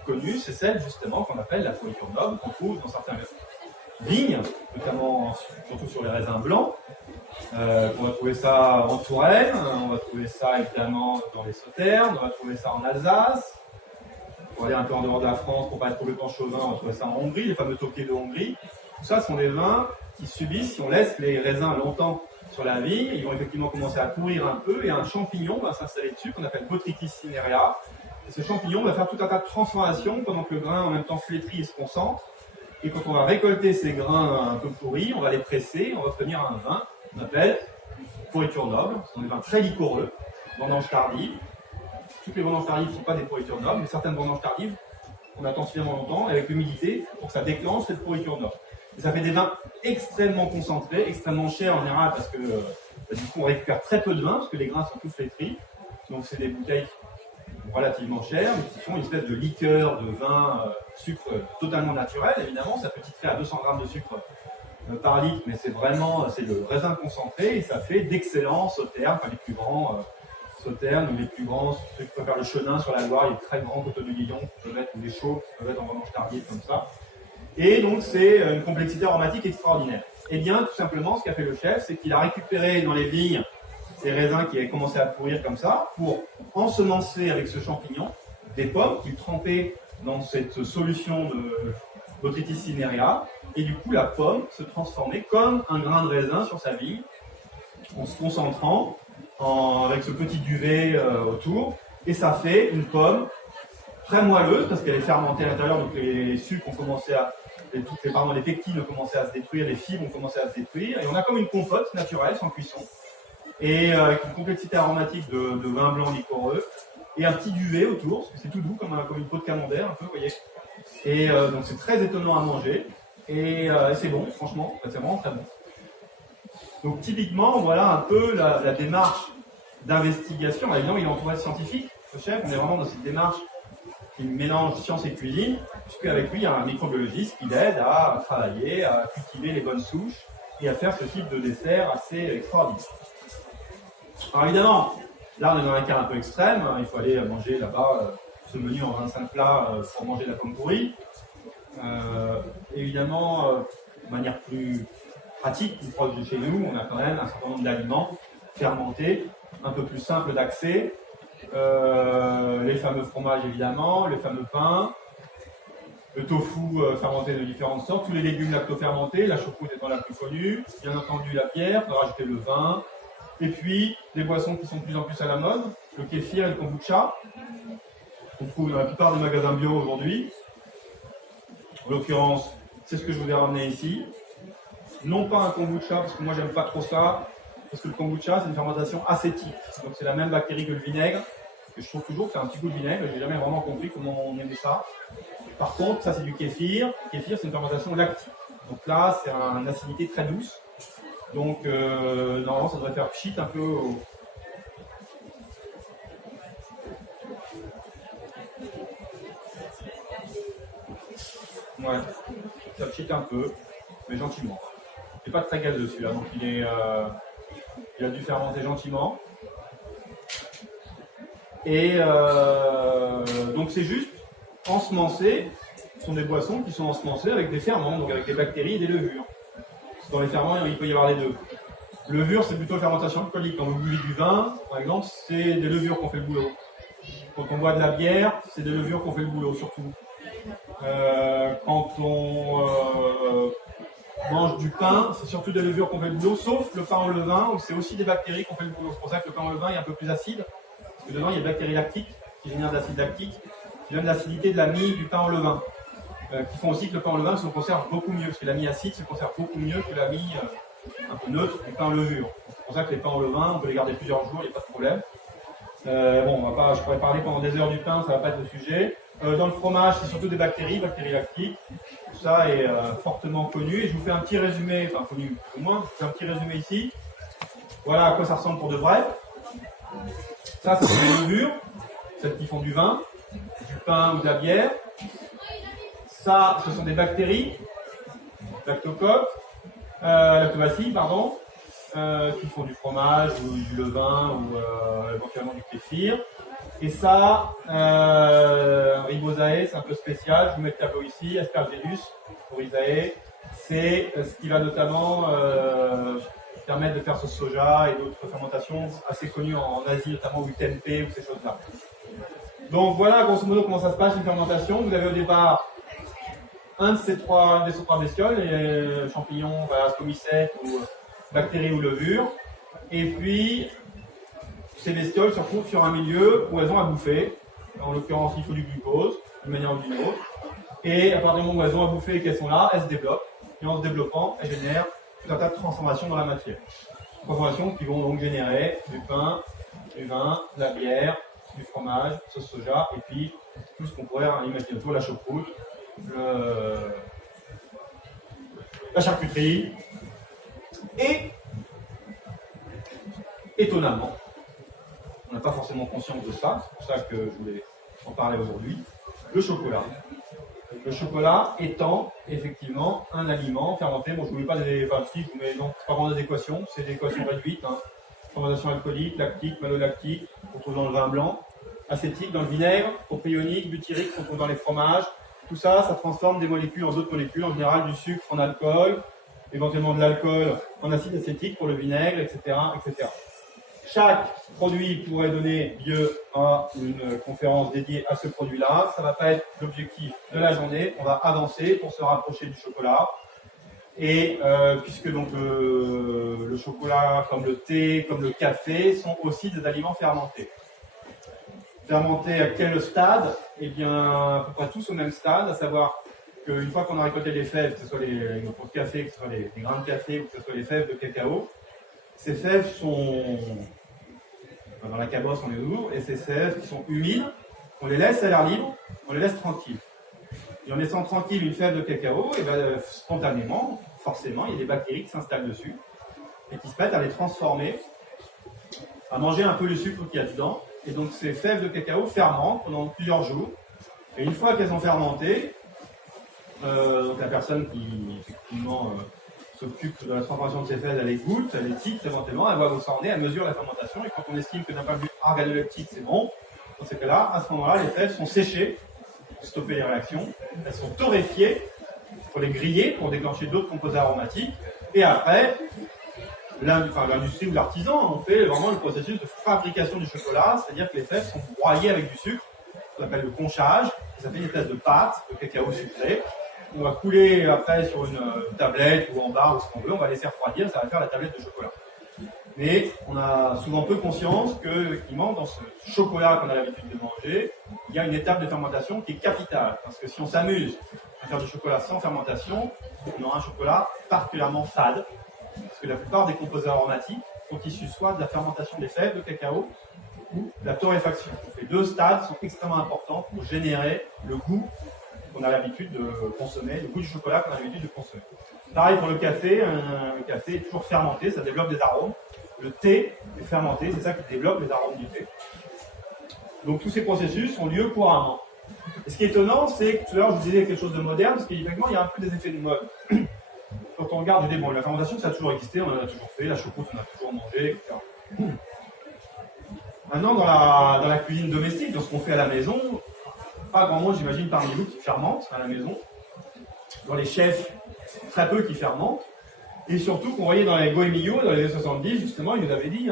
connue, c'est celle justement qu'on appelle la pourriture noble, qu'on trouve dans certaines vignes, notamment surtout sur les raisins blancs. On va trouver ça en Touraine, on va trouver ça évidemment dans les Sauternes, on va trouver ça en Alsace. Pour aller un peu en dehors de la France, pour pas être complètement chauvin, on va trouver ça en Hongrie, les fameux tokés de Hongrie. Tout ça sont des vins qui subissent, si on laisse les raisins longtemps sur la vigne, ils vont effectivement commencer à pourrir un peu et un champignon va s'installer dessus qu'on appelle Botrytis cinerea. Et ce champignon va faire tout un tas de transformations pendant que le grain en même temps flétrit et se concentre. Et quand on va récolter ces grains un peu pourris, on va les presser, on va obtenir un vin qu'on appelle pourriture noble. Ce sont des vins très liquoreux, vendanges tardives. Toutes les vendanges tardives ne sont pas des pourritures nobles, mais certaines vendanges tardives, on attend suffisamment longtemps avec l'humidité pour que ça déclenche cette pourriture noble. Et ça fait des vins extrêmement concentrés, extrêmement chers en général parce que du coup on récupère très peu de vin parce que les grains sont tous flétris. Donc c'est des bouteilles relativement chères, mais qui font une espèce de liqueur de vin, sucre totalement naturel. Évidemment, ça peut titrer à 200 grammes de sucre par litre, mais c'est le raisin concentré et ça fait d'excellents sauternes, enfin les plus grands sauternes ou les plus grands, ceux qui préfèrent le chenin sur la Loire, il y a de très grands coteaux de Guillon qui peuvent être, ou des chauds qui peuvent être en vendange tardive comme ça. Et donc c'est une complexité aromatique extraordinaire. Et bien tout simplement ce qu'a fait le chef, c'est qu'il a récupéré dans les vignes ces raisins qui avaient commencé à pourrir comme ça, pour ensemencer avec ce champignon des pommes qu'il trempait dans cette solution de Botrytis cinerea, et du coup la pomme se transformait comme un grain de raisin sur sa vigne, en se concentrant avec ce petit duvet autour, et ça fait une pomme très moelleuse parce qu'elle est fermentée à l'intérieur, donc les sucres ont commencé à, les pectines ont commencé à se détruire, les fibres ont commencé à se détruire, et on a comme une compote naturelle sans cuisson, et avec une complexité aromatique de vin blanc liquoreux, et un petit duvet autour, parce que c'est tout doux comme une peau de camembert, un peu, vous voyez. Et donc c'est très étonnant à manger, et c'est bon, franchement, c'est vraiment très bon. Donc typiquement, voilà un peu la démarche d'investigation. Évidemment, il est entouré de scientifiques, ce chef, on est vraiment dans cette démarche qui mélange science et cuisine, puisqu'avec lui, il y a un microbiologiste qui l'aide à travailler, à cultiver les bonnes souches, et à faire ce type de dessert assez extraordinaire. Alors évidemment, là on est dans un cas un peu extrême, il faut aller manger là-bas ce menu en 25 plats pour manger la pomme pourrie. Évidemment, de manière plus pratique, plus proche de chez nous, on a quand même un certain nombre d'aliments fermentés, un peu plus simples d'accès. Les fameux fromages évidemment, le fameux pain, le tofu fermenté de différentes sortes, tous les légumes lacto-fermentés, la choucroute étant la plus connue, bien entendu la bière, on peut rajouter le vin, et puis des boissons qui sont de plus en plus à la mode, le kéfir et le kombucha, qu'on trouve dans la plupart des magasins bio aujourd'hui. En l'occurrence, c'est ce que je vous ai ramené ici. Non pas un kombucha, parce que moi j'aime pas trop ça, parce que le kombucha c'est une fermentation acétique, donc c'est la même bactérie que le vinaigre, que je trouve toujours que c'est un petit goût de vinaigre, je n'ai jamais vraiment compris comment on aimait ça. Par contre, ça c'est du kéfir. Le kéfir c'est une fermentation lactique. Donc là, c'est une acidité très douce. Donc normalement, ça devrait faire pchit un peu au... Ouais, ça pchit un peu, mais gentiment. Il n'est pas très gazeux celui-là, donc il a dû fermenter gentiment. Et donc c'est juste ensemencé, ce sont des boissons qui sont ensemencées avec des ferments, donc avec des bactéries et des levures. Dans les ferments, il peut y avoir les deux. Levure, c'est plutôt fermentation alcoolique. Quand vous buvez du vin, par exemple, c'est des levures qu'on fait le boulot. Quand on boit de la bière, c'est des levures qu'on fait le boulot, surtout. Quand on mange du pain, c'est surtout des levures qu'on fait le boulot, sauf le pain au levain, où c'est aussi des bactéries qu'on fait le boulot. C'est pour ça que le pain au levain est un peu plus acide, parce que dedans, il y a des bactéries lactiques qui génèrent de l'acide lactique, qui donnent l'acidité de la mie du pain au levain, qui font aussi que le pain au levain se conserve beaucoup mieux, parce que la mie acide se conserve beaucoup mieux que la mie un peu neutre du pain en levure. C'est pour ça que les pains au levain, on peut les garder plusieurs jours, il n'y a pas de problème. Bon, je pourrais parler pendant des heures du pain, ça ne va pas être le sujet. Dans le fromage, c'est surtout des bactéries lactiques. Tout ça est fortement connu. Et je vous fais un petit résumé, enfin connu au moins, je vous fais un petit résumé ici. Voilà à quoi ça ressemble pour de vrai. Ça, c'est des levures, celles qui font du vin, du pain ou de la bière. Ça, ce sont des bactéries, lactobacilles, pardon, qui font du fromage ou du levain ou éventuellement du kéfir. Et ça, Ribosae, c'est un peu spécial, je vous mets le tableau ici, Aspergillus, Ribosae, c'est ce qui va notamment permettre de faire ce soja et d'autres fermentations assez connues en Asie, notamment au tempeh ou ces choses-là. Donc voilà, grosso modo, comment ça se passe une fermentation. Vous avez au départ un de ces trois bestioles, les champignons, ascomycètes ou bactéries ou levures, et puis ces bestioles se retrouvent sur un milieu où elles ont à bouffer. En l'occurrence, il faut du glucose, d'une manière ou d'une autre. Et à partir du moment où elles ont à bouffer et qu'elles sont là, elles se développent. Et en se développant, elles génèrent tout un tas de transformations dans la matière. Transformations qui vont donc générer du pain, du vin, de la bière, du fromage, sauce soja, et puis tout ce qu'on pourrait imaginer autour, la choucroute, la charcuterie. Et étonnamment, on n'a pas forcément conscience de ça, c'est pour ça que je voulais en parler aujourd'hui, le chocolat. Le chocolat étant effectivement un aliment fermenté. Bon, je ne vous mets pas des. Enfin, si, je vous mets. Non, c'est pas vraiment des équations, c'est des équations réduites. Fermentation alcoolique, lactique, malolactique, qu'on trouve dans le vin blanc, acétique dans le vinaigre, propionique, butyrique, qu'on trouve dans les fromages. Tout ça, ça transforme des molécules en d'autres molécules, en général du sucre en alcool, éventuellement de l'alcool en acide acétique pour le vinaigre, etc., etc. Chaque produit pourrait donner lieu à une conférence dédiée à ce produit-là. Ça ne va pas être l'objectif de la journée. On va avancer pour se rapprocher du chocolat. Et puisque donc le chocolat, comme le thé, comme le café, sont aussi des aliments fermentés. Fermentés à quel stade? Eh bien, à peu près tous au même stade, à savoir qu'une fois qu'on a récolté les fèves, que ce soit les pots de café, que ce soit les grains de café ou que ce soit les fèves de cacao, ces fèves sont dans la cabosse, on les ouvre, et ces fèves qui sont humides, on les laisse à l'air libre, on les laisse tranquilles. Et en laissant tranquille une fève de cacao, et ben, spontanément, forcément, il y a des bactéries qui s'installent dessus et qui se mettent à les transformer, à manger un peu le sucre qu'il y a dedans. Et donc ces fèves de cacao fermentent pendant plusieurs jours. Et une fois qu'elles ont fermenté, donc la personne qui effectivement s'occupe de la transformation de ces fèves, elle les goûte, elle les titre éventuellement, elle voit où ça en est, elle mesure la fermentation, et quand on estime que d'un point de vue organoleptique c'est bon, dans ces cas-là, à ce moment-là, les fèves sont séchées stopper les réactions. Elles sont torréfiées pour les griller, pour déclencher d'autres composés aromatiques. Et après, l'industrie ou l'artisan ont fait vraiment le processus de fabrication du chocolat, c'est-à-dire que les fèves sont broyées avec du sucre, ce qu'on appelle le conchage. Ça fait une espèce de pâte de cacao sucré. On va couler après sur une tablette ou en barre ou ce qu'on veut, on va laisser refroidir, ça va faire la tablette de chocolat. Mais on a souvent peu conscience qu'effectivement, dans ce chocolat qu'on a l'habitude de manger, il y a une étape de fermentation qui est capitale. Parce que si on s'amuse à faire du chocolat sans fermentation, on aura un chocolat particulièrement fade. Parce que la plupart des composés aromatiques sont issus soit de la fermentation des fèves de cacao ou de la torréfaction. Les deux stades sont extrêmement importants pour générer le goût qu'on a l'habitude de consommer, le goût du chocolat qu'on a l'habitude de consommer. Pareil pour le café, le café est toujours fermenté, ça développe des arômes. Le thé est fermenté, c'est ça qui développe les arômes du thé. Donc tous ces processus ont lieu couramment. Et ce qui est étonnant, c'est que tout à l'heure je vous disais quelque chose de moderne, parce qu'effectivement il y a un peu des effets de mode. Quand on regarde, bon, la fermentation ça a toujours existé, on en a toujours fait, la choucroute on a toujours mangé, etc. Maintenant dans la cuisine domestique, dans ce qu'on fait à la maison, pas grand monde j'imagine parmi vous qui fermentent à la maison. Dans les chefs, très peu qui fermentent. Et surtout qu'on voyait dans les Goemio, dans les années 70, justement, il nous avait dit,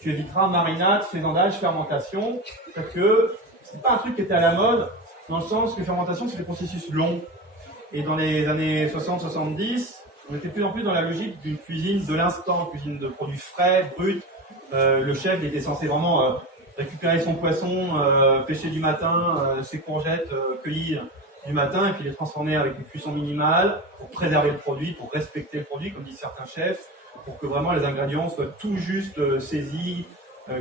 tu éviteras marinade, faisandage, fermentation, parce que c'est pas un truc qui était à la mode, dans le sens que fermentation, c'est des processus longs. Et dans les années 60-70, on était de plus en plus dans la logique d'une cuisine de l'instant, cuisine de produits frais, bruts. Le chef il était censé vraiment récupérer son poisson, pêcher du matin, ses courgettes, cueillir du matin et puis les transformer avec une cuisson minimale pour préserver le produit, pour respecter le produit, comme disent certains chefs, pour que vraiment les ingrédients soient tout juste saisis,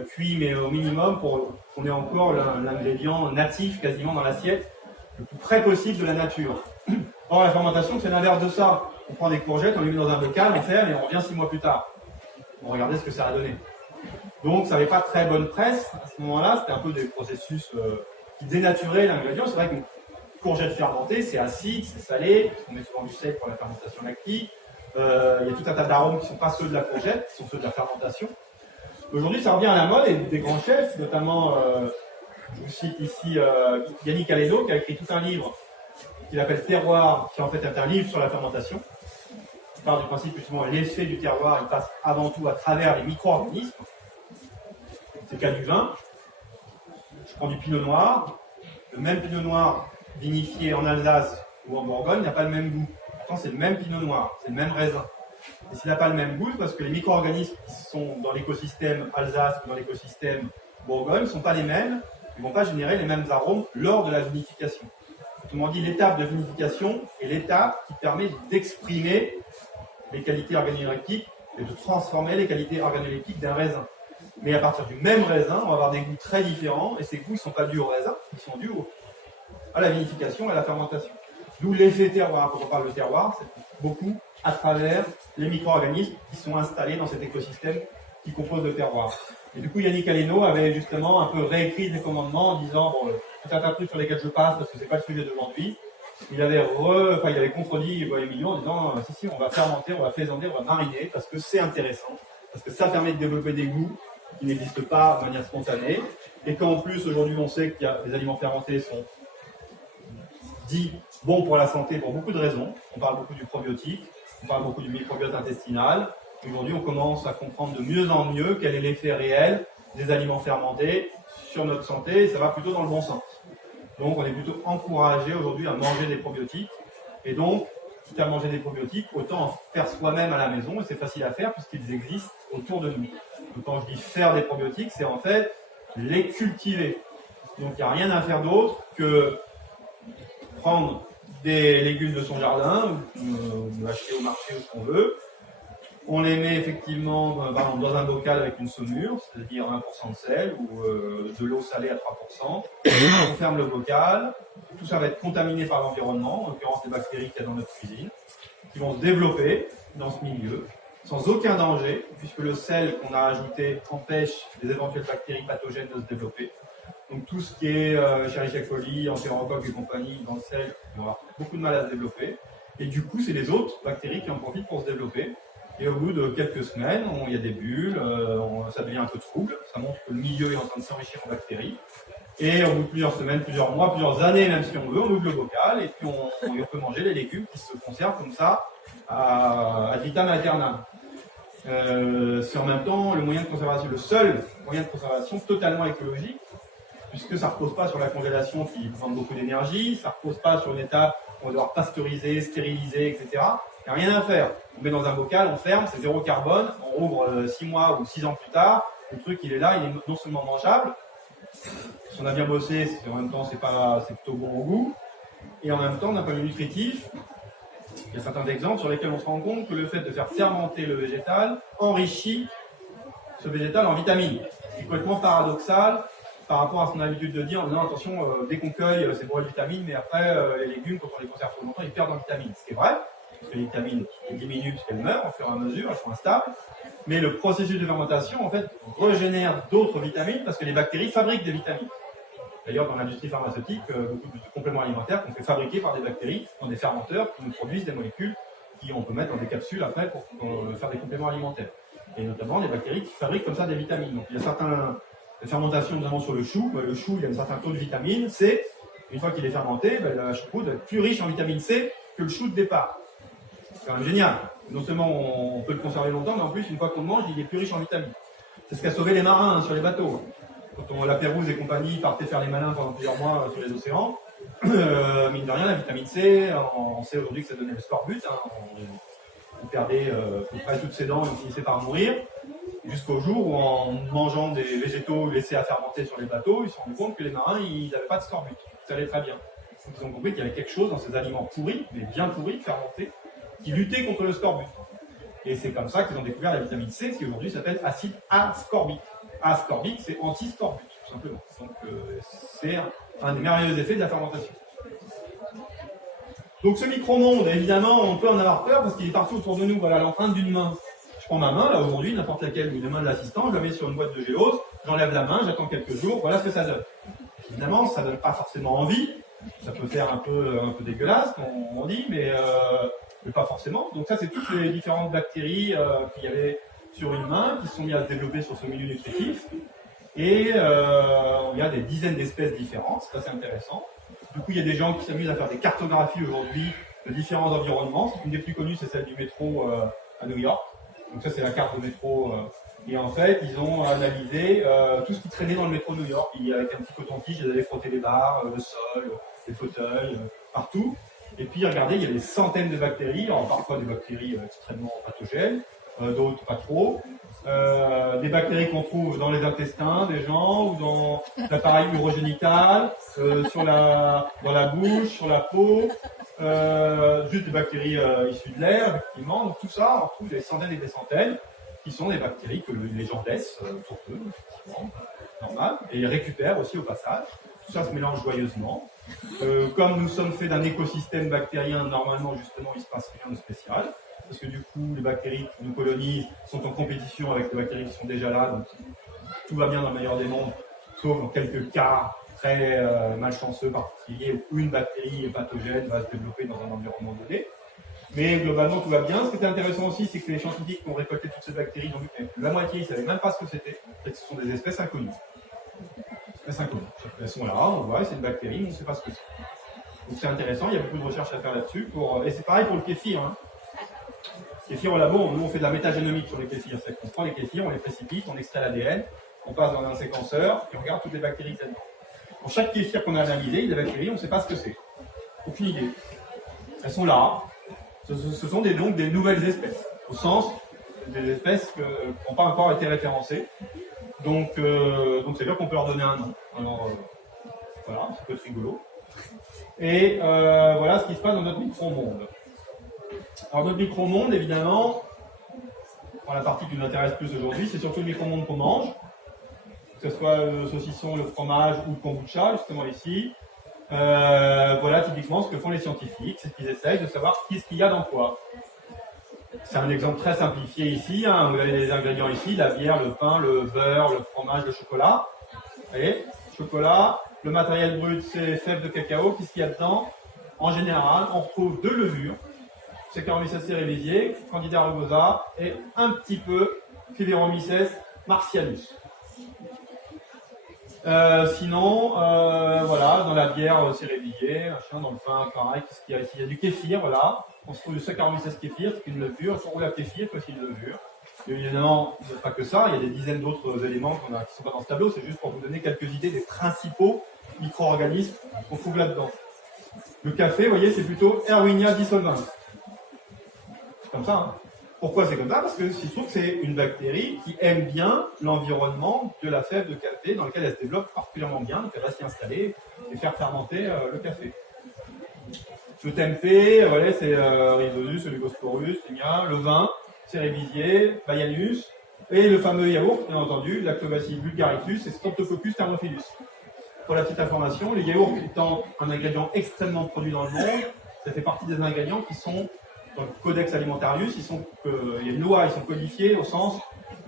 cuits, mais au minimum pour qu'on ait encore l'ingrédient natif quasiment dans l'assiette, le plus près possible de la nature. Or, la fermentation, c'est l'inverse de ça. On prend des courgettes, on les met dans un bocal, on ferme et on revient 6 mois plus tard. On regardait ce que ça a donné. Donc, ça n'avait pas très bonne presse. À ce moment-là, c'était un peu des processus qui dénaturaient l'ingrédient. C'est vrai que courgette fermentée, c'est acide, c'est salé, on met souvent du sel pour la fermentation lactique. Il y a tout un tas d'arômes qui ne sont pas ceux de la courgette, qui sont ceux de la fermentation. Aujourd'hui, ça revient à la mode et des grands chefs, notamment, je vous cite ici Yannick Aleno, qui a écrit tout un livre qu'il appelle Terroir, qui en fait est un livre sur la fermentation. Il part du principe que justement l'effet du terroir, il passe avant tout à travers les micro-organismes. C'est le cas du vin. Je prends du pinot noir. Le même pinot noir vinifié en Alsace ou en Bourgogne n'a pas le même goût. Pourtant, c'est le même pinot noir, c'est le même raisin. Et s'il n'a pas le même goût, c'est parce que les micro-organismes qui sont dans l'écosystème Alsace ou dans l'écosystème Bourgogne ne sont pas les mêmes, ils ne vont pas générer les mêmes arômes lors de la vinification. Autrement dit, l'étape de vinification est l'étape qui permet d'exprimer les qualités organoleptiques et de transformer les qualités organoleptiques d'un raisin. Mais à partir du même raisin, on va avoir des goûts très différents, et ces goûts ne sont pas dus au raisin, ils sont dus à la vinification et à la fermentation. D'où l'effet terroir. Quand on parle de terroir, c'est beaucoup à travers les micro-organismes qui sont installés dans cet écosystème qui compose le terroir. Et du coup, Yannick Aleno avait justement un peu réécrit les commandements en disant, bon, tout un tas de trucs sur lesquels je passe parce que c'est pas le sujet d'aujourd'hui. Il avait contredit Emilio en disant, si, on va fermenter, on va faisander, on va mariner parce que c'est intéressant, parce que ça permet de développer des goûts qui n'existent pas de manière spontanée. Et qu'en plus, aujourd'hui, on sait qu'il y a des aliments fermentés sont dits bons pour la santé pour beaucoup de raisons. On parle beaucoup du probiotique, on parle beaucoup du microbiote intestinal. Aujourd'hui, on commence à comprendre de mieux en mieux quel est l'effet réel des aliments fermentés sur notre santé, et ça va plutôt dans le bon sens. Donc, on est plutôt encouragé aujourd'hui à manger des probiotiques. Et donc, quitte à manger des probiotiques, autant en faire soi-même à la maison, et c'est facile à faire puisqu'ils existent autour de nous. Donc, quand je dis faire des probiotiques, c'est en fait les cultiver. Donc, il n'y a rien à faire d'autre que prendre des légumes de son jardin, ou acheter au marché ou ce qu'on veut. On les met effectivement dans un bocal avec une saumure, c'est-à-dire 1% de sel ou de l'eau salée à 3%. On ferme le bocal. Tout ça va être contaminé par l'environnement, en l'occurrence les bactéries qu'il y a dans notre cuisine, qui vont se développer dans ce milieu, sans aucun danger, puisque le sel qu'on a ajouté empêche les éventuelles bactéries pathogènes de se développer. Donc tout ce qui est Escherichia coli, Enterocoque et compagnie dans le sel, on va avoir beaucoup de mal à se développer. Et du coup, c'est les autres bactéries qui en profitent pour se développer. Et au bout de quelques semaines, il y a des bulles, ça devient un peu trouble, ça montre que le milieu est en train de s'enrichir en bactéries. Et au bout de plusieurs semaines, plusieurs mois, plusieurs années, même si on veut, on ouvre le bocal et puis on peut manger les légumes qui se conservent comme ça ad vitam aeternam. C'est en même temps le moyen de conservation, le seul moyen de conservation totalement écologique, puisque ça ne repose pas sur la congélation qui demande beaucoup d'énergie, ça ne repose pas sur une étape où on va devoir pasteuriser, stériliser, etc. Il n'y a rien à faire. On met dans un bocal, on ferme, c'est zéro carbone, on ouvre 6 mois ou 6 ans plus tard, le truc il est là, il est non seulement mangeable, si on a bien bossé, en même temps c'est plutôt bon au goût, et en même temps d'un point de vue nutritif, il y a certains exemples sur lesquels on se rend compte que le fait de faire fermenter le végétal enrichit ce végétal en vitamines. C'est complètement paradoxal par rapport à ce qu'on a l'habitude de dire en disant attention, dès qu'on cueille, c'est pour les vitamines, mais après, les légumes, quand on les conserve trop longtemps, ils perdent en vitamines. Ce qui est vrai, parce que les vitamines diminuent parce qu'elles meurent au fur et à mesure, elles sont instables. Mais le processus de fermentation, en fait, régénère d'autres vitamines parce que les bactéries fabriquent des vitamines. D'ailleurs, dans l'industrie pharmaceutique, beaucoup de compléments alimentaires sont faits fabriquer par des bactéries dans des fermenteurs qui nous produisent des molécules qu'on peut mettre dans des capsules après pour faire des compléments alimentaires. Et notamment des bactéries qui fabriquent comme ça des vitamines. Donc il y a certaines fermentations, notamment sur le chou. Le chou, il y a un certain taux de vitamine C. Une fois qu'il est fermenté, la choucroute est plus riche en vitamine C que le chou de départ. C'est quand même génial. Non seulement on peut le conserver longtemps, mais en plus, une fois qu'on le mange, il est plus riche en vitamines. C'est ce qu'a sauvé les marins sur les bateaux. Quand la Pérouse et compagnie partaient faire les malins pendant plusieurs mois sur les océans, mine de rien, la vitamine C, on sait aujourd'hui que ça donnait le scorbut. On perdait près toutes ses dents et on finissait par mourir. Jusqu'au jour où, en mangeant des végétaux laissés à fermenter sur les bateaux, ils se sont rendus compte que les marins, ils n'avaient pas de scorbut. Ça allait très bien. Donc ils ont compris qu'il y avait quelque chose dans ces aliments pourris, mais bien pourris, fermentés, qui luttait contre le scorbut. Et c'est comme ça qu'ils ont découvert la vitamine C, qui aujourd'hui s'appelle acide ascorbique. Ascorbique, c'est anti-scorbut, tout simplement. Donc c'est un des merveilleux effets de la fermentation. Donc ce micro-monde, évidemment, on peut en avoir peur parce qu'il est partout autour de nous. Voilà l'empreinte d'une main. Je prends ma main, là aujourd'hui, n'importe laquelle, ou la main de l'assistant, je la mets sur une boîte de géose, j'enlève la main, j'attends quelques jours, voilà ce que ça donne. Évidemment, ça ne donne pas forcément envie, ça peut faire un peu dégueulasse, on dit, mais pas forcément. Donc ça, c'est toutes les différentes bactéries qu'il y avait sur une main, qui se sont mis à se développer sur ce milieu nutritif. Et il y a des dizaines d'espèces différentes, c'est assez intéressant. Du coup, il y a des gens qui s'amusent à faire des cartographies aujourd'hui de différents environnements. Une des plus connues, c'est celle du métro à New York. Donc ça, c'est la carte de métro. Et en fait, ils ont analysé tout ce qui traînait dans le métro de New York. Avec un petit coton-tige, ils allaient frotter les barres, le sol, les fauteuils, partout. Et puis, regardez, il y a des centaines de bactéries. Alors, parfois des bactéries extrêmement pathogènes, d'autres pas trop. Des bactéries qu'on trouve dans les intestins des gens ou dans l'appareil urogénital, dans la bouche, sur la peau, juste des bactéries issues de l'air, effectivement. Donc tout ça, on trouve des centaines et des centaines qui sont des bactéries que les gens laissent pour eux, effectivement, normal, et ils récupèrent aussi au passage. Tout ça se mélange joyeusement. Comme nous sommes faits d'un écosystème bactérien, normalement, justement, il ne se passe rien de spécial. Parce que du coup, les bactéries qui nous colonisent sont en compétition avec les bactéries qui sont déjà là, donc tout va bien dans le meilleur des mondes, sauf dans quelques cas très malchanceux particuliers où une bactérie pathogène va se développer dans un environnement donné. Mais globalement, tout va bien. Ce qui était intéressant aussi, c'est que les scientifiques qui ont récolté toutes ces bactéries ont vu que la moitié, ils ne savaient même pas ce que c'était. En fait, ce sont des espèces inconnues. Espèces inconnues. Elles sont là, on voit, c'est une bactérie, mais on ne sait pas ce que c'est. Donc c'est intéressant, il y a beaucoup de recherches à faire là-dessus. Et c'est pareil pour le kéfir. Hein. Kéfir au labo, nous on fait de la métagénomique sur les kéfirs. C'est qu'on prend les kéfirs, on les précipite, on extrait l'ADN, on passe dans un séquenceur et on regarde toutes les bactéries qu'il y a dedans. Pour chaque kéfir qu'on a analysé, il y a des bactéries, on ne sait pas ce que c'est. Aucune idée. Elles sont là. Ce sont donc des nouvelles espèces, au sens des espèces qui n'ont pas encore été référencées. Donc c'est-à-dire qu'on peut leur donner un nom. Alors voilà, ça peut être rigolo. Et voilà ce qui se passe dans notre micro-monde. Alors notre micro-monde, évidemment, la partie qui nous intéresse plus aujourd'hui, c'est surtout le micro-monde qu'on mange, que ce soit le saucisson, le fromage ou le kombucha, justement ici. Voilà typiquement ce que font les scientifiques, c'est qu'ils essayent de savoir qu'est-ce qu'il y a dans quoi. C'est un exemple très simplifié ici, hein. Vous avez les ingrédients ici, la bière, le pain, le beurre, le fromage, le chocolat. Vous voyez, chocolat, le matériel brut, c'est les fèves de cacao. Qu'est-ce qu'il y a dedans? En général, on retrouve deux levures. Saccharomyces cerevisiae, Candida rugosa et un petit peu Phylloromyces martialus. Sinon, voilà, dans la bière, c'est réveillé, machin, dans le pain, pareil, qu'est-ce qu'il y a ici? Il y a du kéfir, voilà. On se trouve du Saccharomyces kéfir, c'est une levure, on roule à kéfir, c'est aussi une levure. Et évidemment, il n'y a pas que ça, il y a des dizaines d'autres éléments qui ne sont pas dans ce tableau, c'est juste pour vous donner quelques idées des principaux micro-organismes qu'on trouve là-dedans. Le café, vous voyez, c'est plutôt Erwinia dissolvans. C'est comme ça, hein. Pourquoi c'est comme ça? Parce que il se trouve que c'est une bactérie qui aime bien l'environnement de la fève de café dans lequel elle se développe particulièrement bien, donc elle va s'y installer et faire fermenter le café. Le tempeh, voilà, c'est Rhizosus, le Lycosporus, le vin, Cerevisiae, Baianus, et le fameux yaourt, bien entendu, Lactobacillus bulgaricus et Streptococcus thermophilus. Pour la petite information, les yaourts étant un ingrédient extrêmement produit dans le monde, ça fait partie des ingrédients qui sont dans le Codex Alimentarius, il y a une loi, ils sont codifiés au sens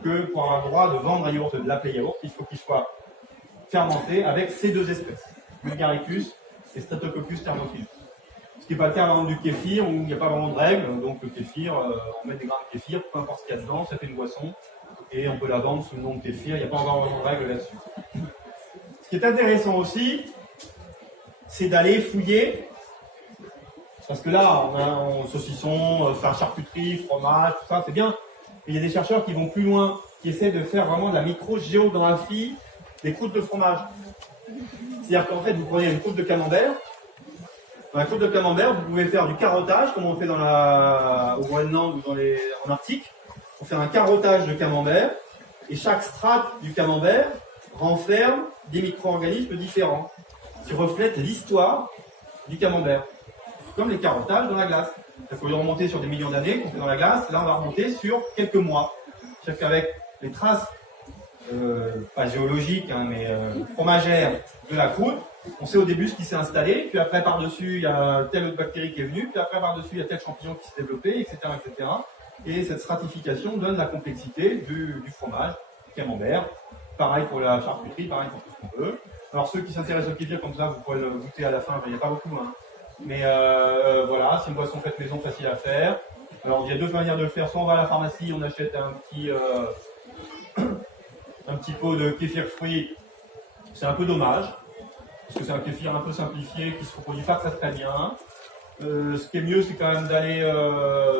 que pour avoir le droit de vendre un yaourt, de l'appeler yaourt, il faut qu'il soit fermenté avec ces deux espèces, Bulgaricus et Streptococcus thermophilus. Ce qui n'est pas le cas par exemple du kéfir, où il n'y a pas vraiment de règles, donc le kéfir, on met des grains de kéfir, peu importe ce qu'il y a dedans, ça fait une boisson, et on peut la vendre sous le nom de kéfir, il n'y a pas encore vraiment de règles là-dessus. Ce qui est intéressant aussi, c'est d'aller fouiller. Parce que là, on saucisson, charcuterie, fromage, tout ça, c'est bien. Mais il y a des chercheurs qui vont plus loin, qui essaient de faire vraiment de la micro-géographie des croûtes de fromage. C'est-à-dire qu'en fait, vous prenez une croûte de camembert. Dans la croûte de camembert, vous pouvez faire du carottage, comme on fait au Groenland ou en Arctique. On fait un carottage de camembert, et chaque strate du camembert renferme des micro-organismes différents, qui reflètent l'histoire du camembert. Comme les carottages dans la glace. Il faut remonter sur des millions d'années qu'on fait dans la glace. Là, on va remonter sur quelques mois. C'est-à-dire qu'avec les traces, pas géologiques, hein, mais fromagères de la croûte, on sait au début ce qui s'est installé, puis après par-dessus, il y a telle autre bactérie qui est venue, puis après par-dessus, il y a tel champignon qui s'est développé, etc., etc. Et cette stratification donne la complexité du fromage, du camembert. Pareil pour la charcuterie, pareil pour tout ce qu'on veut. Alors ceux qui s'intéressent au kéfir comme ça, vous pourrez le goûter à la fin, il n'y a pas beaucoup, hein. Mais voilà, c'est une boisson faite maison, facile à faire. Alors il y a deux manières de le faire. Soit on va à la pharmacie, on achète un petit pot de kéfir fruit. C'est un peu dommage, parce que c'est un kéfir un peu simplifié qui se reproduit pas très très bien. Ce qui est mieux, c'est quand même d'aller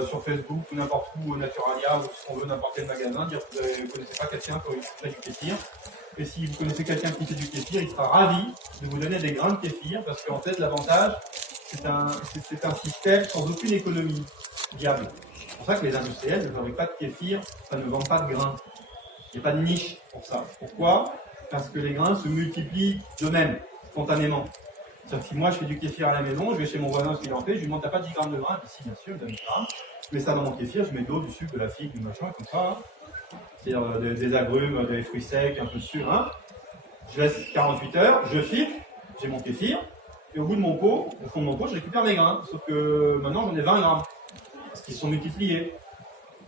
sur Facebook ou n'importe où, au Naturalia, ou si on veut, n'importe quel magasin, dire que vous ne connaissez pas quelqu'un qui fait du kéfir. Et si vous connaissez quelqu'un qui fait du kéfir, il sera ravi de vous donner des grains de kéfir, parce qu'en fait, l'avantage, c'est un système sans aucune économie viable. C'est pour ça que les industriels ne fabriquent pas de kéfir, ça ne vendent pas de grains. Il n'y a pas de niche pour ça. Pourquoi? Parce que les grains se multiplient d'eux-mêmes, spontanément. C'est-à-dire que si moi je fais du kéfir à la maison, je vais chez mon voisin ce qu'il en fait, je lui demande t'as pas 10 grammes de grains? Si, bien sûr, il donne 10 grammes. Je mets ça dans mon kéfir, je mets de l'eau, du sucre, de la figue, du machin, comme ça. C'est-à-dire des agrumes, des fruits secs, un peu de sucre. Hein. Je laisse 48 heures, je filtre, j'ai mon kéfir. Et au bout de mon pot, au fond de mon pot, je récupère mes grains. Sauf que maintenant, j'en ai 20 grammes. Parce qu'ils sont multipliés.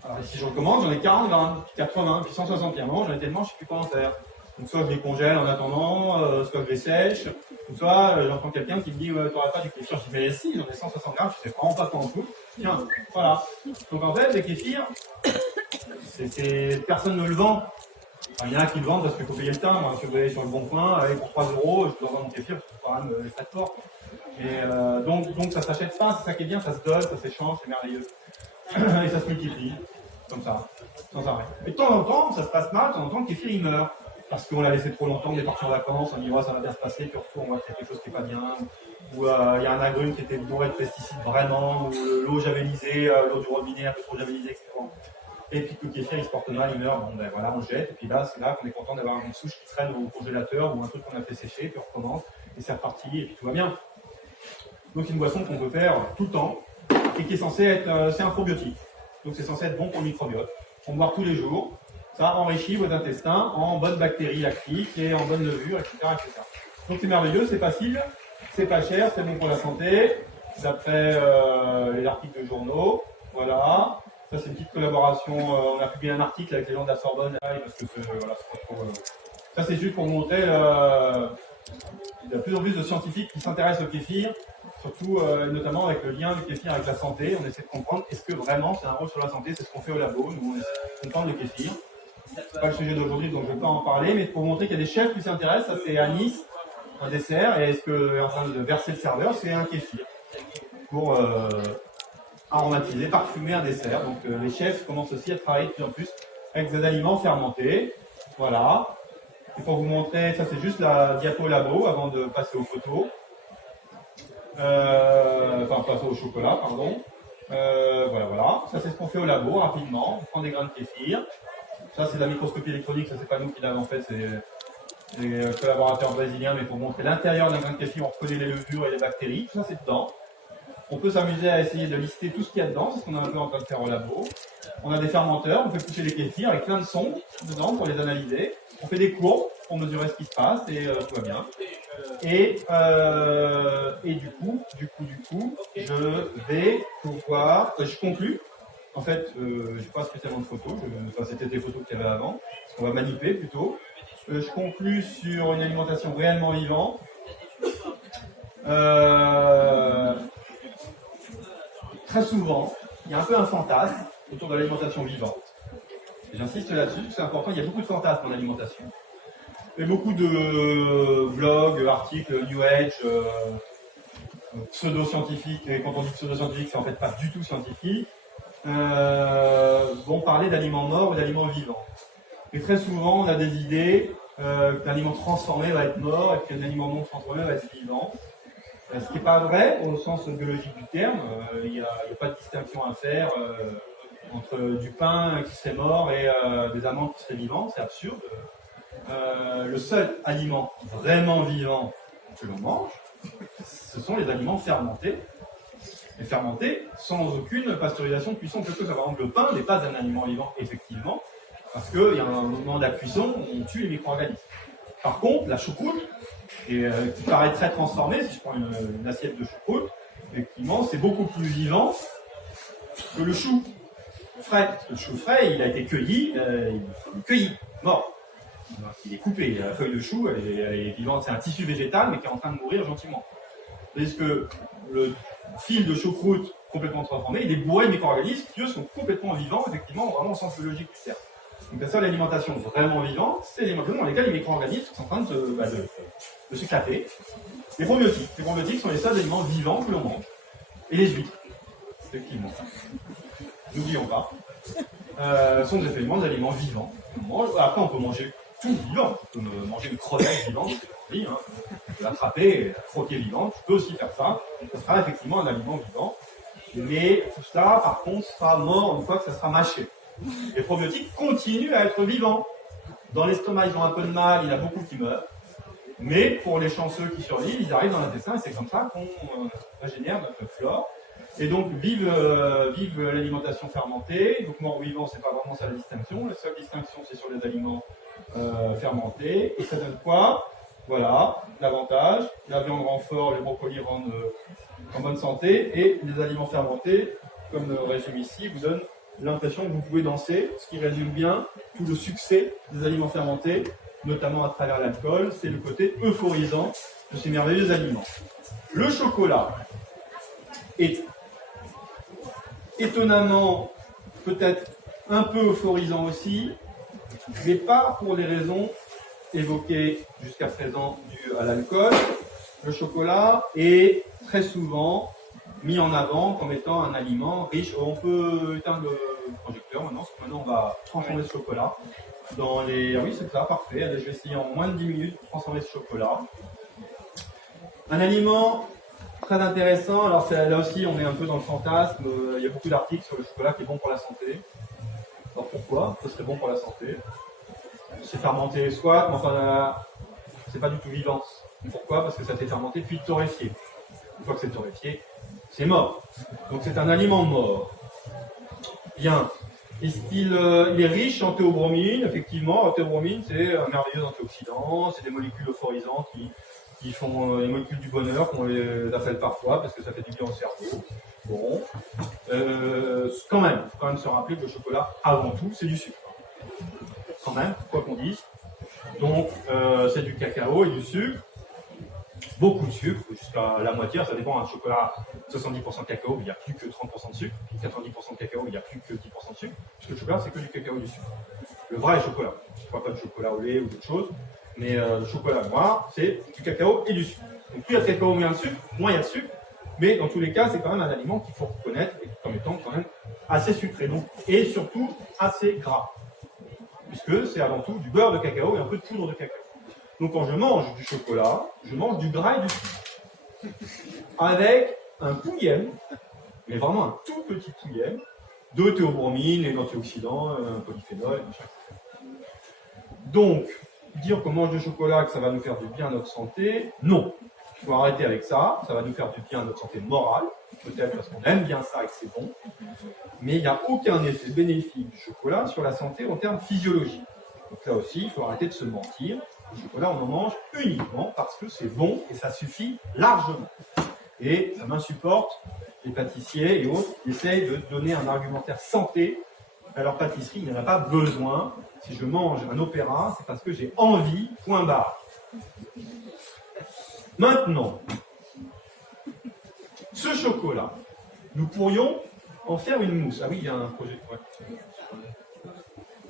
Alors, si je recommence, j'en ai 40 grammes, puis 80, puis 160. J'en ai tellement, je ne sais plus quoi en faire. Donc, soit je les congèle en attendant, soit je les sèche, ou soit j'entends quelqu'un qui me dit tu n'auras pas du kéfir. Je dis mais si, j'en ai 160 grammes, je ne sais vraiment pas quoi en tout. Tiens, voilà. Donc, en fait, les kéfirs, personne ne le vend. Enfin, il y en a qui le vendent parce qu'il faut payer le timbre. Si vous allez sur le bon coin, allez, pour 3 €, je peux vendre mon kéfir, parce que c'est quand même les frais de port. Et donc ça s'achète pas, c'est ça qui est bien, ça se donne, ça s'échange, c'est merveilleux. Et ça se multiplie, comme ça, sans arrêt. Et de temps en temps, ça se passe mal, de temps en temps, le kéfir il meurt. Parce qu'on l'a laissé trop longtemps, on est parti en vacances, on dit ouais, ça va bien se passer, puis on voit qu'il y a quelque chose qui n'est pas bien. Ou il y a un agrume qui était bourré de pesticides vraiment, ou l'eau javélisée, l'eau du robinet un peu trop javélisée, etc. Et puis tout le kéfir il se porte mal, il meurt, bon ben voilà, on le jette, et puis là, c'est là qu'on est content d'avoir une souche qui traîne au congélateur, ou un truc qu'on a fait sécher, puis on recommence, et c'est reparti, et puis tout va bien. Donc c'est une boisson qu'on peut faire tout le temps, et qui est censée être, c'est un probiotique. Donc c'est censé être bon pour le microbiote. On boit tous les jours, ça enrichit vos intestins en bonnes bactéries lactiques, et en bonnes levures, etc., etc. Donc c'est merveilleux, c'est facile, c'est pas cher, c'est bon pour la santé, d'après les articles de journaux, voilà. Ça, c'est une petite collaboration. On a publié un article avec les gens de la Sorbonne, parce que voilà, c'est pas trop. Ça, c'est juste pour vous montrer. Il y a de plus en plus de scientifiques qui s'intéressent au kéfir, surtout notamment avec le lien du kéfir avec la santé. On essaie de comprendre est-ce que vraiment c'est un rôle sur la santé. C'est ce qu'on fait au labo. Nous, on essaie de comprendre le kéfir. C'est pas le sujet d'aujourd'hui, donc je ne vais pas en parler, mais pour vous montrer qu'il y a des chefs qui s'y intéressent, ça c'est à Nice, un dessert, et ce que est en train de verser le serveur, c'est un kéfir pour aromatiser, parfumer un dessert. Donc les chefs commencent aussi à travailler de plus en plus avec des aliments fermentés. Voilà. Et pour vous montrer, ça c'est juste la diapo labo avant de passer aux photos. Enfin, passer au chocolat, pardon. Voilà. Ça c'est ce qu'on fait au labo rapidement. On prend des grains de kéfir. Ça c'est de la microscopie électronique, ça c'est pas nous qui l'avons fait, c'est les collaborateurs brésiliens, mais pour montrer l'intérieur d'un grain de kéfir, on reconnaît les levures et les bactéries. Tout ça c'est dedans. On peut s'amuser à essayer de lister tout ce qu'il y a dedans, c'est ce qu'on est un peu en train de faire au labo. On a des fermenteurs, on fait pousser les kéfirs avec plein de sondes dedans pour les analyser. On fait des courbes pour mesurer ce qui se passe et tout va bien. Et du coup, je vais pouvoir, je conclue. En fait, je n'ai pas spécialement de photos, enfin, c'était des photos qu'il y avait avant, parce qu'on va manipuler plutôt. Je conclue sur une alimentation réellement vivante. Très souvent, il y a un peu un fantasme autour de l'alimentation vivante. Et j'insiste là-dessus, c'est important, il y a beaucoup de fantasmes en alimentation. Et beaucoup de blogs, articles, New Age, pseudo-scientifiques, et quand on dit pseudo-scientifique, c'est en fait pas du tout scientifique, vont parler d'aliments morts ou d'aliments vivants. Et très souvent, on a des idées qu'un aliment transformé va être mort et qu'un aliment non transformé va être vivant. Ce qui n'est pas vrai au sens biologique du terme. Il n'y a pas de distinction à faire entre du pain qui serait mort et des amandes qui seraient vivantes. C'est absurde. Le seul aliment vraiment vivant que l'on mange, ce sont les aliments fermentés. Et fermentés sans aucune pasteurisation, cuisson, quelque chose. Par exemple, le pain n'est pas un aliment vivant, effectivement, parce qu'il y a un moment de la cuisson, on tue les micro-organismes. Par contre, la choucroute, qui paraît très transformée, si je prends une assiette de choucroute, effectivement, c'est beaucoup plus vivant que le chou frais. Parce que le chou frais, il a été cueilli, mort. Il est coupé, la feuille de chou, elle est vivante, c'est un tissu végétal, mais qui est en train de mourir gentiment. Parce que le fil de choucroute complètement transformé, il est bourré de micro-organismes qui, eux, sont complètement vivants, effectivement, vraiment au sens biologique du terme. Donc la seule alimentation vraiment vivante, c'est l'alimentation dans laquelle les micro-organismes sont en train de s'éclater. Les probiotiques sont les seuls aliments vivants que l'on mange. Et les huîtres, effectivement. N'oublions pas. Sont des aliments vivants. Après, on peut manger tout vivant. On peut manger une crevette vivante, c'est hein. On peut l'attraper, la croquer vivante. Tu peux aussi faire ça. Ça sera effectivement un aliment vivant. Mais tout cela, par contre, sera mort une fois que ça sera mâché. Les probiotiques continuent à être vivants. Dans l'estomac, ils ont un peu de mal, il y en a beaucoup qui meurent. Mais pour les chanceux qui survivent, ils arrivent dans l'intestin et c'est comme ça qu'on régénère notre flore. Et donc, vive l'alimentation fermentée. Donc, mort ou vivant, c'est pas vraiment ça la distinction. La seule distinction, c'est sur les aliments fermentés. Et ça donne quoi? Voilà, l'avantage. La viande rend fort, les brocolis rendent en bonne santé. Et les aliments fermentés, comme le résume ici, vous donnent l'impression que vous pouvez danser, ce qui résume bien tout le succès des aliments fermentés, notamment à travers l'alcool. C'est le côté euphorisant de ces merveilleux aliments. Le chocolat est étonnamment, peut-être un peu euphorisant aussi, mais pas pour les raisons évoquées jusqu'à présent dues à l'alcool. Le chocolat est très souvent mis en avant comme étant un aliment riche. On peut éteindre le projecteur maintenant, parce que maintenant on va transformer ce chocolat dans les... Ah oui, c'est ça, parfait. Allez, je vais essayer en moins de 10 minutes de transformer ce chocolat. Un aliment très intéressant. Alors là aussi, on est un peu dans le fantasme. Il y a beaucoup d'articles sur le chocolat qui est bon pour la santé. Alors pourquoi ce serait bon pour la santé? C'est fermenté soit, mais enfin, c'est pas du tout vivant. Pourquoi? Parce que ça a été fermenté puis torréfié. Une fois que c'est torréfié, c'est mort. Donc c'est un aliment mort. Bien. Il est riche en théobromine, effectivement. La théobromine, c'est un merveilleux antioxydant, c'est des molécules euphorisantes qui font les molécules du bonheur, qu'on les appelle parfois, parce que ça fait du bien au cerveau. Bon. Quand même, faut quand même se rappeler que le chocolat, avant tout, c'est du sucre. Quand même, quoi qu'on dise. Donc, c'est du cacao et du sucre. Beaucoup de sucre, jusqu'à la moitié, ça dépend, un chocolat 70% cacao, il n'y a plus que 30% de sucre, 90% de cacao, il n'y a plus que 10% de sucre, parce que le chocolat, c'est que du cacao et du sucre. le vrai chocolat. Je ne parle pas de chocolat au lait ou d'autre chose, mais le chocolat noir, c'est du cacao et du sucre. Donc plus il y a de cacao, moins il y a de sucre, moins il y a de sucre, mais dans tous les cas, c'est quand même un aliment qu'il faut reconnaître comme étant quand même assez sucré, donc, et surtout assez gras, puisque c'est avant tout du beurre de cacao et un peu de poudre de cacao. Donc quand je mange du chocolat, je mange du gras et du sucre, avec un pouillème, mais vraiment un tout petit pouillème, de théobromine et d'antioxydants, polyphénol, et machin. Donc, dire qu'on mange du chocolat, que ça va nous faire du bien à notre santé, non. Il faut arrêter avec ça, ça va nous faire du bien à notre santé morale, peut-être parce qu'on aime bien ça et que c'est bon, mais il n'y a aucun effet bénéfique du chocolat sur la santé en termes physiologiques. Donc là aussi, il faut arrêter de se mentir. Le chocolat, on en mange uniquement parce que c'est bon et ça suffit largement. Et ça m'insupporte les pâtissiers et autres qui essayent de donner un argumentaire santé à leur pâtisserie. Il n'y en a pas besoin. Si je mange un opéra, c'est parce que j'ai envie, point barre. Maintenant, ce chocolat, nous pourrions en faire une mousse. Ah oui, il y a un projet. Ouais.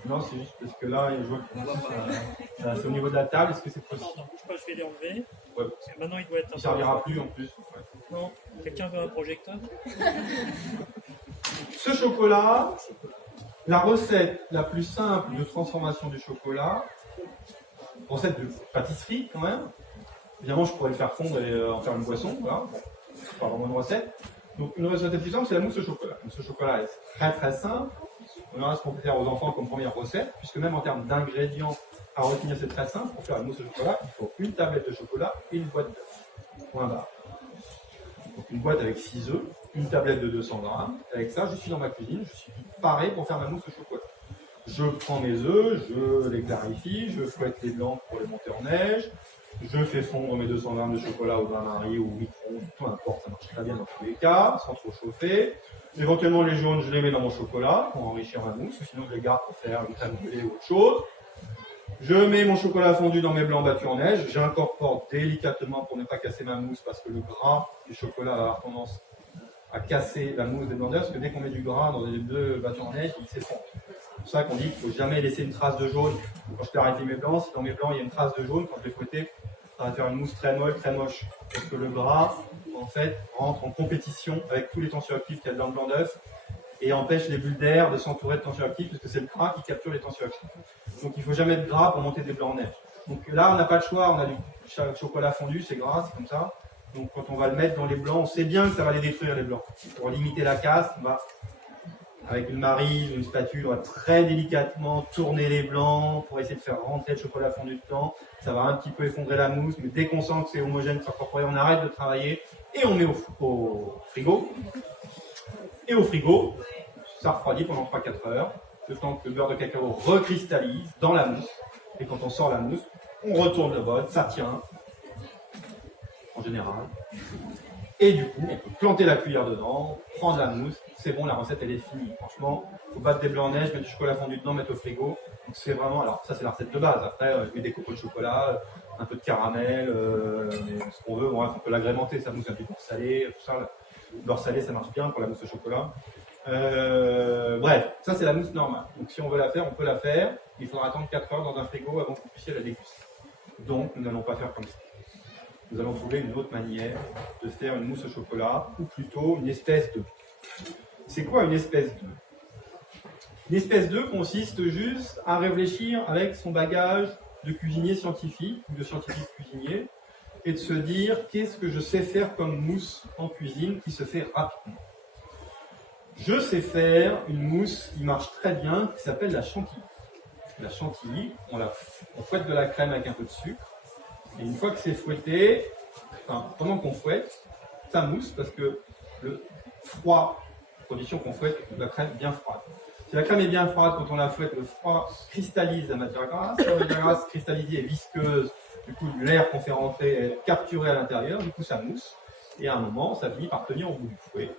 Non, c'est juste parce que là, je vois que c'est au niveau de la table. Est-ce que c'est possible? Non, bouge pas, je vais les enlever. Ouais. Parce que maintenant, il doit être un Il ne peu... servira plus en plus. Ouais. Non, quelqu'un veut un projecteur? Ce chocolat, la recette la plus simple de transformation du chocolat, recette de pâtisserie quand même. Évidemment, je pourrais le faire fondre et en faire une boisson. Voilà. C'est pas vraiment une recette. Donc, une recette la plus simple, c'est la mousse au chocolat. La mousse au chocolat est très très simple. On verra ce qu'on peut faire aux enfants comme première recette, puisque même en termes d'ingrédients à retenir, c'est très simple. Pour faire la mousse au chocolat, il faut une tablette de chocolat et une boîte d'œufs. Point barre. Donc, une boîte avec 6 œufs, une tablette de 200 grammes. Avec ça, je suis dans ma cuisine, je suis paré pour faire ma mousse au chocolat. Je prends mes œufs, je les clarifie, je fouette les blancs pour les monter en neige, je fais fondre mes 200 grammes de chocolat au bain-marie ou au micro-ondes, peu importe, ça marche très bien dans tous les cas, sans trop chauffer. Éventuellement, les jaunes, je les mets dans mon chocolat pour enrichir ma mousse, ou sinon je les garde pour faire une crème brûlée ou autre chose. Je mets mon chocolat fondu dans mes blancs battus en neige, j'incorpore délicatement pour ne pas casser ma mousse parce que le gras du chocolat va avoir tendance à casser la mousse des blancs d'œufs, parce que dès qu'on met du gras dans les deux battus en neige, il s'effondre. C'est pour ça qu'on dit qu'il ne faut jamais laisser une trace de jaune. Quand je clarifie mes blancs, si dans mes blancs il y a une trace de jaune, quand je vais fouetter, ça va faire une mousse très molle, très moche. Parce que le gras, en fait, rentre en compétition avec tous les tensioactifs qu'il y a dans le blanc d'œuf et empêche les bulles d'air de s'entourer de tensioactifs, parce que c'est le gras qui capture les tensioactifs. Donc il ne faut jamais de gras pour monter des blancs en neige. Donc là, on n'a pas le choix, on a du chocolat fondu, c'est gras, c'est comme ça. Donc quand on va le mettre dans les blancs, on sait bien que ça va les détruire les blancs. Pour limiter la casse, on va, avec une maryse ou une spatule, on va très délicatement tourner les blancs pour essayer de faire rentrer le chocolat fondu dedans. Ça va un petit peu effondrer la mousse, mais dès qu'on sent que c'est homogène, que c'est incorporé, on arrête de travailler et on met au frigo. Et au frigo, ça refroidit pendant 3-4 heures, le temps que le beurre de cacao recristallise dans la mousse. Et quand on sort la mousse, on retourne le bol, ça tient, en général. Et du coup, on peut planter la cuillère dedans, prendre la mousse, c'est bon, la recette elle est finie. Franchement, il faut battre des blancs en neige, mettre du chocolat fondu dedans, mettre au frigo. Donc c'est vraiment, alors ça c'est la recette de base. Après, je mets des cocos de chocolat, un peu de caramel, ce qu'on veut. Bon, on peut l'agrémenter, ça mousse un peu de beurre salé, tout ça. Le beurre salé, ça marche bien pour la mousse au chocolat. Bref, ça c'est la mousse normale. Donc si on veut la faire, on peut la faire. Il faudra attendre 4 heures dans un frigo avant que vous puissiez la déguster. Donc nous n'allons pas faire comme ça. Nous allons trouver une autre manière de faire une mousse au chocolat, ou plutôt une espèce d'œuf. C'est quoi une espèce d'œuf? Une espèce d'œuf consiste juste à réfléchir avec son bagage de cuisinier scientifique, ou de scientifique cuisinier, et de se dire qu'est-ce que je sais faire comme mousse en cuisine qui se fait rapidement. Je sais faire une mousse qui marche très bien, qui s'appelle la chantilly. La chantilly, on fouette de la crème avec un peu de sucre, et une fois que c'est fouetté, pendant qu'on fouette, ça mousse parce que le froid, la condition qu'on fouette, la crème est bien froide. Si la crème est bien froide, quand on la fouette, le froid cristallise la matière grasse. La matière grasse cristallisée est visqueuse, du coup l'air qu'on fait rentrer est capturé à l'intérieur, du coup ça mousse. Et à un moment, ça finit par tenir au bout du fouet.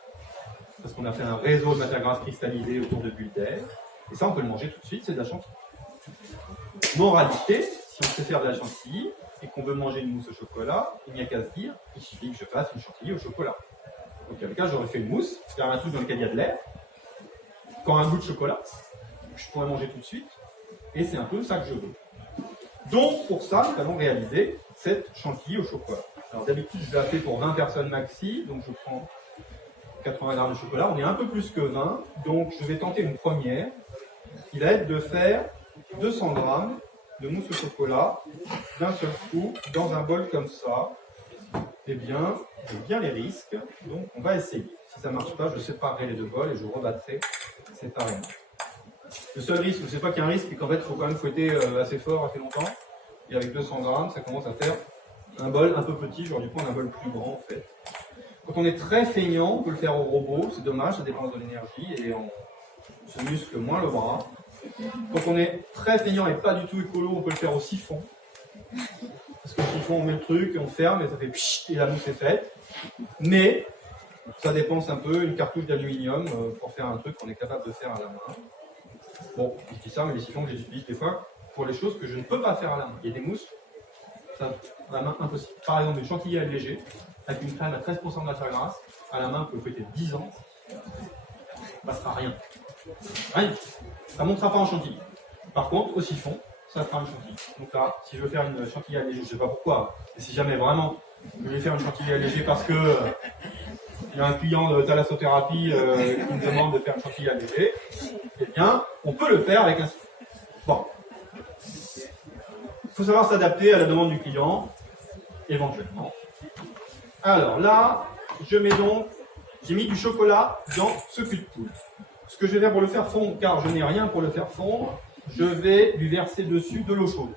Parce qu'on a fait un réseau de matière grasse cristallisée autour de bulles d'air. Et ça, on peut le manger tout de suite, c'est de la chantilly. Moralité, si on sait faire de la chantilly, et qu'on veut manger une mousse au chocolat, il n'y a qu'à se dire, il suffit que je fasse une chantilly au chocolat. Donc, dans le cas, j'aurais fait une mousse, faire un truc dans lequel il y a de l'air, quand un goût de chocolat, que je pourrais manger tout de suite, Et c'est un peu ça que je veux. Donc, pour ça, nous allons réaliser cette chantilly au chocolat. Alors, d'habitude, je l'ai fait pour 20 personnes maxi, donc je prends 80 grammes de chocolat. On est un peu plus que 20, donc je vais tenter une première, qui va être de faire 200 grammes de mousse au chocolat d'un seul coup dans un bol comme ça. Eh bien, j'ai bien les risques, donc on va essayer. Si ça ne marche pas, je séparerai les deux bols et je rebattrai séparément. Le seul risque, c'est pas qu'il y a un risque, c'est qu'en fait, il faut quand même fouetter assez fort, assez longtemps. Et avec 200 grammes, ça commence à faire un bol un peu petit, j'aurais dû prendre un bol plus grand en fait. Quand on est très feignant, on peut le faire au robot, c'est dommage, ça dépense de l'énergie et on se muscle moins le bras. Quand on est très feignant et pas du tout écolo, on peut le faire au siphon. Parce que au siphon, on met le truc, on ferme et ça fait pchit et la mousse est faite. Mais ça dépense un peu une cartouche d'aluminium pour faire un truc qu'on est capable de faire à la main. Bon, je dis ça, mais les siphons, je les utilise des fois pour les choses que je ne peux pas faire à la main. Il y a des mousses, ça, à la main, impossible. Par exemple, des chantilly allégés, avec une crème à 13% de matière grasse, à la main, vous pouvez fouetter 10 ans, ça ne passera rien. Rien. Ça ne montera pas en chantilly. Par contre, au siphon, ça fera une chantilly. Donc là, si je veux faire une chantilly allégée, je ne sais pas pourquoi, et si jamais vraiment je vais faire une chantilly allégée parce que il y a un client de thalassothérapie qui me demande de faire une chantilly allégée, eh bien, on peut le faire avec un siphon. Bon. Il faut savoir s'adapter à la demande du client, éventuellement. Alors là, j'ai mis du chocolat dans ce cul de poule. Ce que je vais faire pour le faire fondre, car je n'ai rien pour le faire fondre, je vais lui verser dessus de l'eau chaude.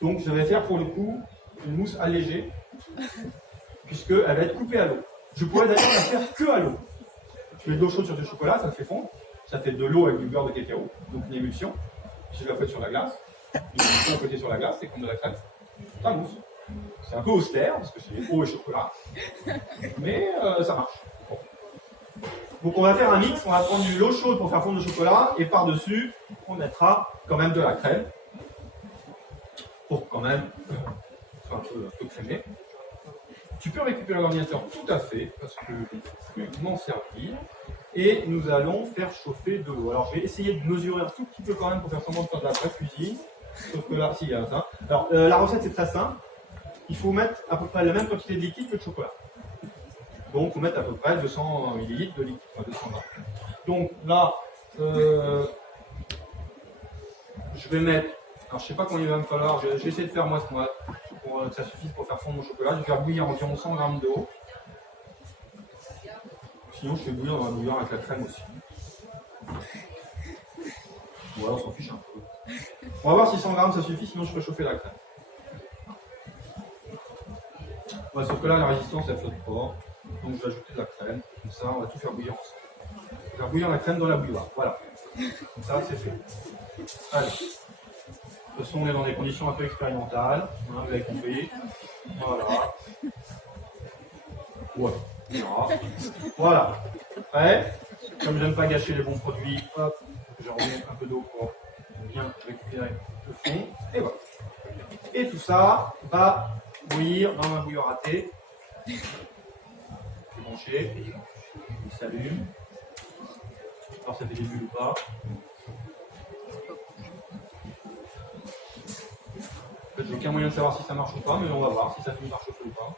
Donc je vais faire pour le coup une mousse allégée, puisqu'elle va être coupée à l'eau. Je pourrais d'ailleurs la faire que à l'eau. Je mets de l'eau chaude sur du chocolat, ça le fait fondre. Ça fait de l'eau avec du beurre de cacao, donc une émulsion. Si je la fouette sur la glace, je vais côté sur la glace, c'est comme de la crème. Ça mousse. C'est un peu austère, parce que c'est eau et chocolat. Mais ça marche. Bon. Donc on va faire un mix, on va prendre de l'eau chaude pour faire fondre le chocolat, et par-dessus, on mettra quand même de la crème. Pour quand même faire un peu crémé. Tu peux récupérer l'ordinateur tout à fait, parce que je vais m'en servir. Et nous allons faire chauffer de l'eau. Alors je vais essayer de mesurer un tout petit peu quand même pour faire semblant de faire de la vraie cuisine. Sauf que là, si, il y a ça. Alors la recette c'est très simple. Il faut mettre à peu près la même quantité de liquide que de chocolat. Donc il faut mettre à peu près 200 ml de liquide, enfin 200 grammes. Donc là, je vais mettre, alors je ne sais pas combien il va me falloir, je vais essayer de faire moi pour que ça suffise pour faire fondre mon chocolat. Je vais faire bouillir environ 100 grammes d'eau. Sinon, je fais bouillir dans un bouillon avec la crème aussi. Ou alors, on s'en fiche un peu. On va voir si 100 grammes ça suffit, sinon je ferai chauffer la crème. Ouais, sauf que là, la résistance, elle flotte pas. Donc, je vais ajouter de la crème. Comme ça, on va tout faire bouillir ensemble. Faire bouillir la crème dans la bouilloire. Voilà. Comme ça, c'est fait. Allez. De toute façon, on est dans des conditions un peu expérimentales. Hein, vous avez compris. Voilà. Ouais. Voilà. Prêt. Comme j'aime pas gâcher les bons produits, hop, je remets un peu d'eau pour bien récupérer le fond. Et voilà. Et tout ça va bouillir dans un bouillon raté. C'est branché. Il s'allume. Alors ça fait des bulles ou pas. En fait, j'ai aucun moyen de savoir si ça marche ou pas, mais on va voir si ça finit par chauffer ou pas.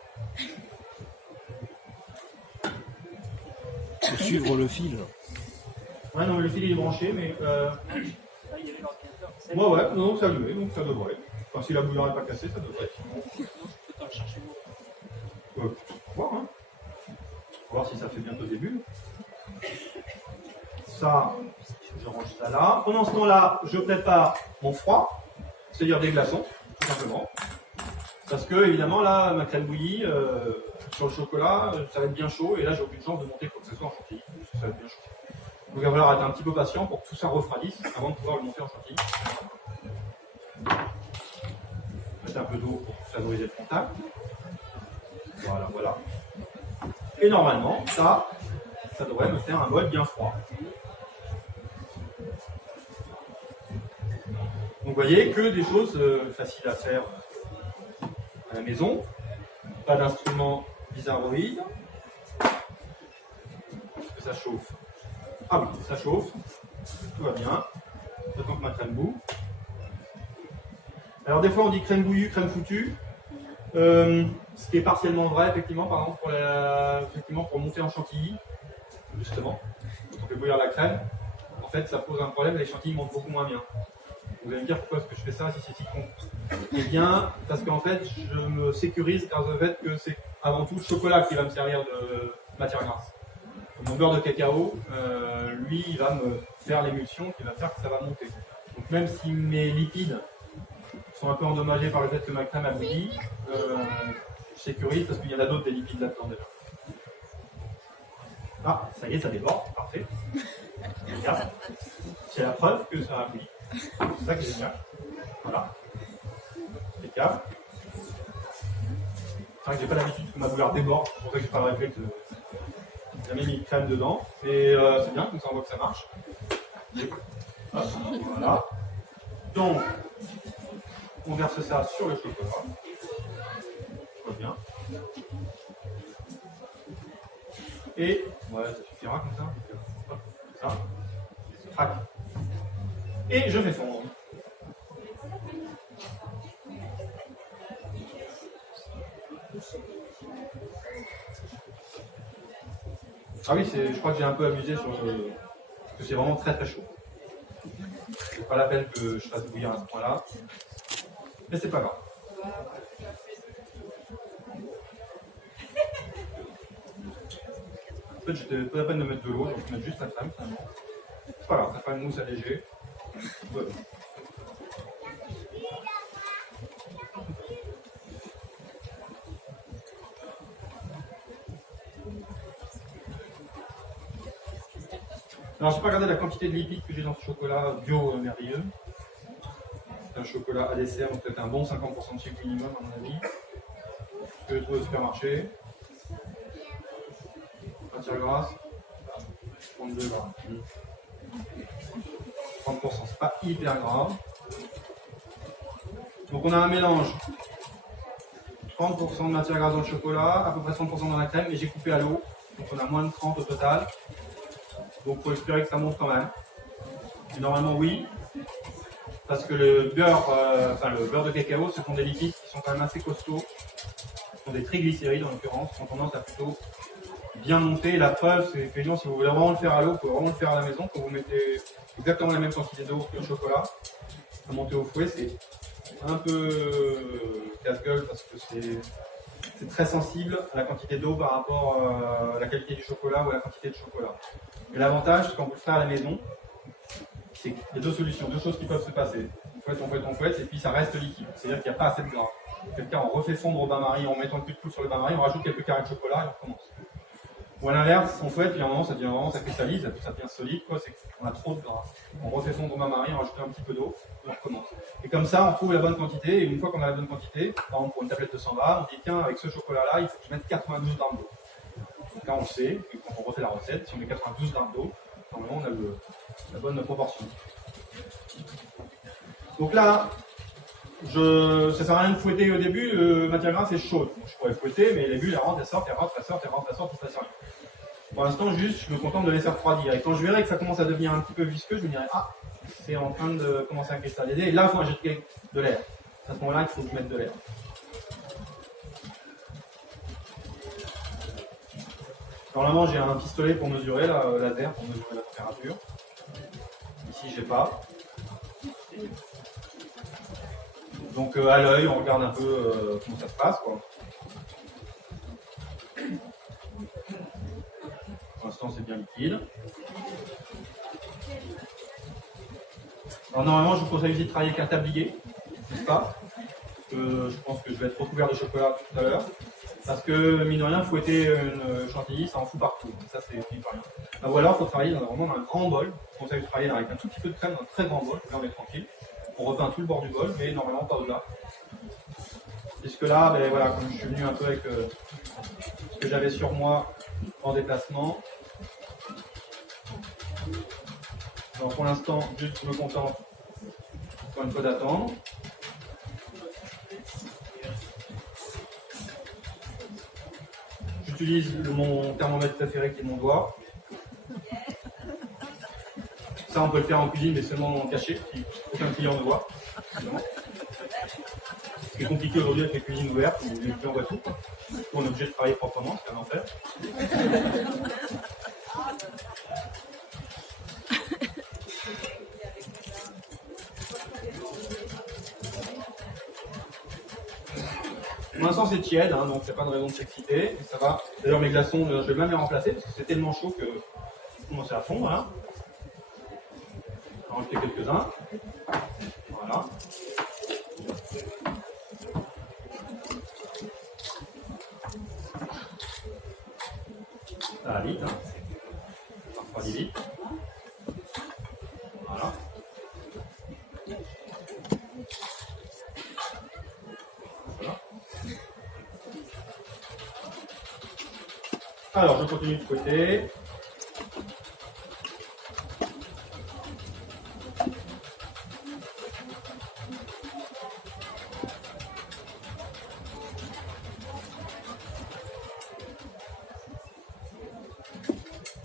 Faut suivre le fil. Ouais, non, le fil il est branché, mais. Ouais, non, c'est allumé, donc ça devrait. Enfin, si la bouilloire n'est pas cassée, ça devrait. Sinon. On va voir, hein. On va voir si ça fait bientôt des bulles. Ça, je range ça là. Pendant ce temps-là, je prépare mon froid, c'est-à-dire des glaçons, tout simplement. Parce que, évidemment, là, ma crème bouillie, sur le chocolat, ça va être bien chaud, et là, j'ai aucune chance de monter quoi que ce soit en chantilly, parce que ça va être bien chaud. Donc, il va falloir être un petit peu patient pour que tout ça refroidisse avant de pouvoir le monter en chantilly. Mettre un peu d'eau pour favoriser le contact. Voilà, voilà. Et normalement, ça devrait me faire un bol bien froid. Donc, vous voyez que des choses faciles à faire à la maison. Pas d'instrument bizarroïde. Est-ce que ça chauffe? Ah oui, ça chauffe. Tout va bien. J'attends que ma crème boue. Alors des fois on dit crème bouillue, crème foutue. Ce qui est partiellement vrai, effectivement, par exemple pour monter en chantilly, justement, quand on fait bouillir la crème, en fait ça pose un problème, les chantilly montent beaucoup moins bien. Vous allez me dire pourquoi est-ce que je fais ça si c'est si con. Eh bien, parce qu'en fait, je me sécurise grâce au fait que c'est avant tout le chocolat qui va me servir de matière grasse. Mon beurre de cacao, lui, il va me faire l'émulsion qui va faire que ça va monter. Donc même si mes lipides sont un peu endommagés par le fait que ma crème a bouilli, je sécurise parce qu'il y en a d'autres des lipides là-dedans déjà. Ah, ça y est, ça déborde, parfait. Regarde. C'est la preuve que ça a bouilli. C'est ça qui est génial. Voilà. Impeccable. C'est vrai que j'ai pas l'habitude que ma bouillarde déborde, c'est pour ça que j'ai pas le réflexe de jamais mis une crème dedans. Mais c'est bien, comme ça on voit que ça marche. Hop, voilà. Donc, on verse ça sur le chocolat. Je vois bien. Et, ouais, ça suffira comme ça. Hop, comme ça. Crac. Et je fais fondre. Ah oui, je crois que j'ai un peu abusé sur le... parce que c'est vraiment très très chaud. C'est pas la peine que je fasse bouillir à ce point-là. Mais c'est pas grave. En fait, j'étais pas la peine de mettre de l'eau, donc je mets juste la crème finalement. C'est pas grave, ça fait une mousse allégée. Ouais. Alors, j'ai pas regardé la quantité de lipides que j'ai dans ce chocolat bio merveilleux. C'est un chocolat à dessert, donc peut-être un bon 50% de sucre minimum à mon avis. Que je trouve au supermarché. Matière grasse, 32 grammes. 30%, c'est pas hyper grave. Donc on a un mélange. 30% de matière grasse dans le chocolat, à peu près 30% dans la crème, et j'ai coupé à l'eau. Donc on a moins de 30 au total. Donc il faut espérer que ça monte quand même. Et normalement oui. Parce que le beurre de cacao, ce sont des lipides qui sont quand même assez costauds. Ce sont des triglycérides en l'occurrence, qui ont tendance à plutôt bien monter. La preuve, c'est que si vous voulez vraiment le faire à l'eau, vous pouvez vraiment le faire à la maison. Quand vous mettez exactement la même quantité d'eau que le chocolat, à monter au fouet, c'est un peu casse-gueule parce que c'est très sensible à la quantité d'eau par rapport à la qualité du chocolat ou à la quantité de chocolat. Mais l'avantage, c'est quand vous le faites à la maison, c'est qu'il y a deux solutions, deux choses qui peuvent se passer. On fouette, et puis ça reste liquide. C'est-à-dire qu'il n'y a pas assez de gras. Quelqu'un, on refait fondre au bain-marie en mettant une petite poudre sur le bain-marie, on rajoute quelques carrés de chocolat et on recommence. Ou à l'inverse, on fouette, puis à un moment, ça devient vraiment, ça cristallise, ça devient solide, quoi, c'est qu'on a trop de gras. On refait fondre au bain-marie, on rajoute un petit peu d'eau, et on recommence. Et comme ça, on trouve la bonne quantité, et une fois qu'on a la bonne quantité, par exemple pour une tablette de 100 grammes, on dit tiens, avec ce chocolat-là, il faut que je mette 92 grammes d'eau. Donc là, on le sait, et quand on refait la recette, si on met 92 grammes d'eau, normalement, on a la bonne proportion. Donc là, ça sert à rien de fouetter au début, matière grasse est chaude. Je pourrais fouetter, mais les bulles, elles rentrent, elles sortent, elles rentrent, elles sortent, elles rentrent, elles sortent, il ne se passe rien. Pour l'instant, juste, je me contente de laisser refroidir. Et quand je verrai que ça commence à devenir un petit peu visqueux, je me dirai, ah, c'est en train de commencer à cristalliser. Et là, il faut injecter de l'air. C'est à ce moment-là qu'il faut que je mette de l'air. Normalement, j'ai un pistolet pour mesurer, laser, pour mesurer la température. Ici, j'ai pas. Donc, à l'œil, on regarde un peu comment ça se passe, quoi. Pour l'instant, c'est bien liquide. Alors, normalement, je vous conseille aussi de travailler avec un tablier, n'est-ce pas? Je pense que je vais être recouvert de chocolat tout à l'heure. Parce que, mine de rien, fouetter une chantilly, ça en fout partout. Ça, c'est fini par rien. Ou alors, il faut travailler vraiment dans un grand bol. Je vous conseille de travailler avec un tout petit peu de crème dans un très grand bol. Là, on est tranquille. On repeint tout le bord du bol, mais normalement, pas au-delà. Puisque là, ben, voilà, comme je suis venu un peu avec ce que j'avais sur moi en déplacement. Alors pour l'instant, juste je me contente encore une fois d'attendre. J'utilise mon thermomètre préféré qui est mon doigt. Ça, on peut le faire en cuisine, mais seulement en cachet, si aucun client ne voit. C'est compliqué aujourd'hui avec les cuisines ouvertes, où les clients voient tout. Du coup, on est obligé de travailler proprement, c'est un enfer. Pour l'instant, c'est tiède, hein, donc il n'y a pas de raison de s'exciter. Ça va. D'ailleurs, mes glaçons, je vais même les remplacer parce que c'est tellement chaud que je commence à fondre. Hein. On va en rajouter quelques-uns. Voilà. Ça va vite. Hein. Ça refroidit vite. Voilà. Alors, je continue de côté.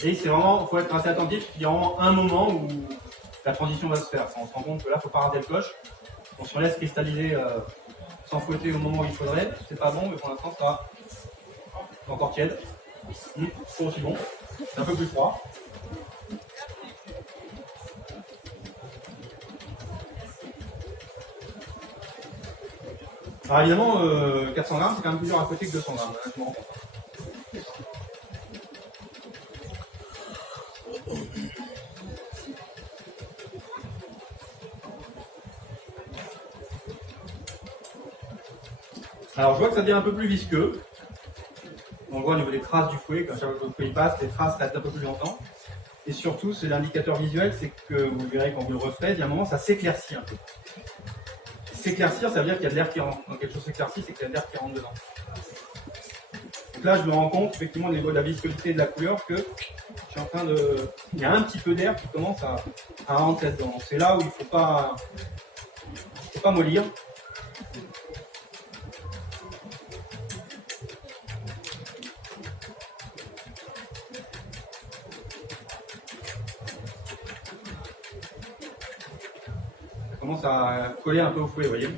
Et c'est vraiment, il faut être assez attentif, il y a vraiment un moment où la transition va se faire. On se rend compte que là, il ne faut pas rater le coche. On se laisse cristalliser sans fouetter au moment où il faudrait. C'est pas bon, mais pour l'instant, ça va. C'est encore tiède. C'est aussi bon. C'est un peu plus froid. Alors évidemment, 400 grammes, c'est quand même plus dur à côté que 200 grammes. Hein, je me rends compte. Alors je vois que ça devient un peu plus visqueux. On voit au niveau des traces du fouet, quand chaque fois que le fouet passe, les traces restent un peu plus longtemps. Et surtout, c'est l'indicateur visuel, c'est que vous verrez quand vous le referez, il y a un moment, ça s'éclaircit un peu. S'éclaircir, ça veut dire qu'il y a de l'air qui rentre. Quand quelque chose s'éclaircit, c'est qu'il y a de l'air qui rentre dedans. Donc là, je me rends compte, effectivement, au niveau de la viscosité et de la couleur, que je suis en train de... Il y a un petit peu d'air qui commence à rentrer dedans. Donc c'est là où il ne faut pas mollir. Ça commence à coller un peu au fouet, vous voyez.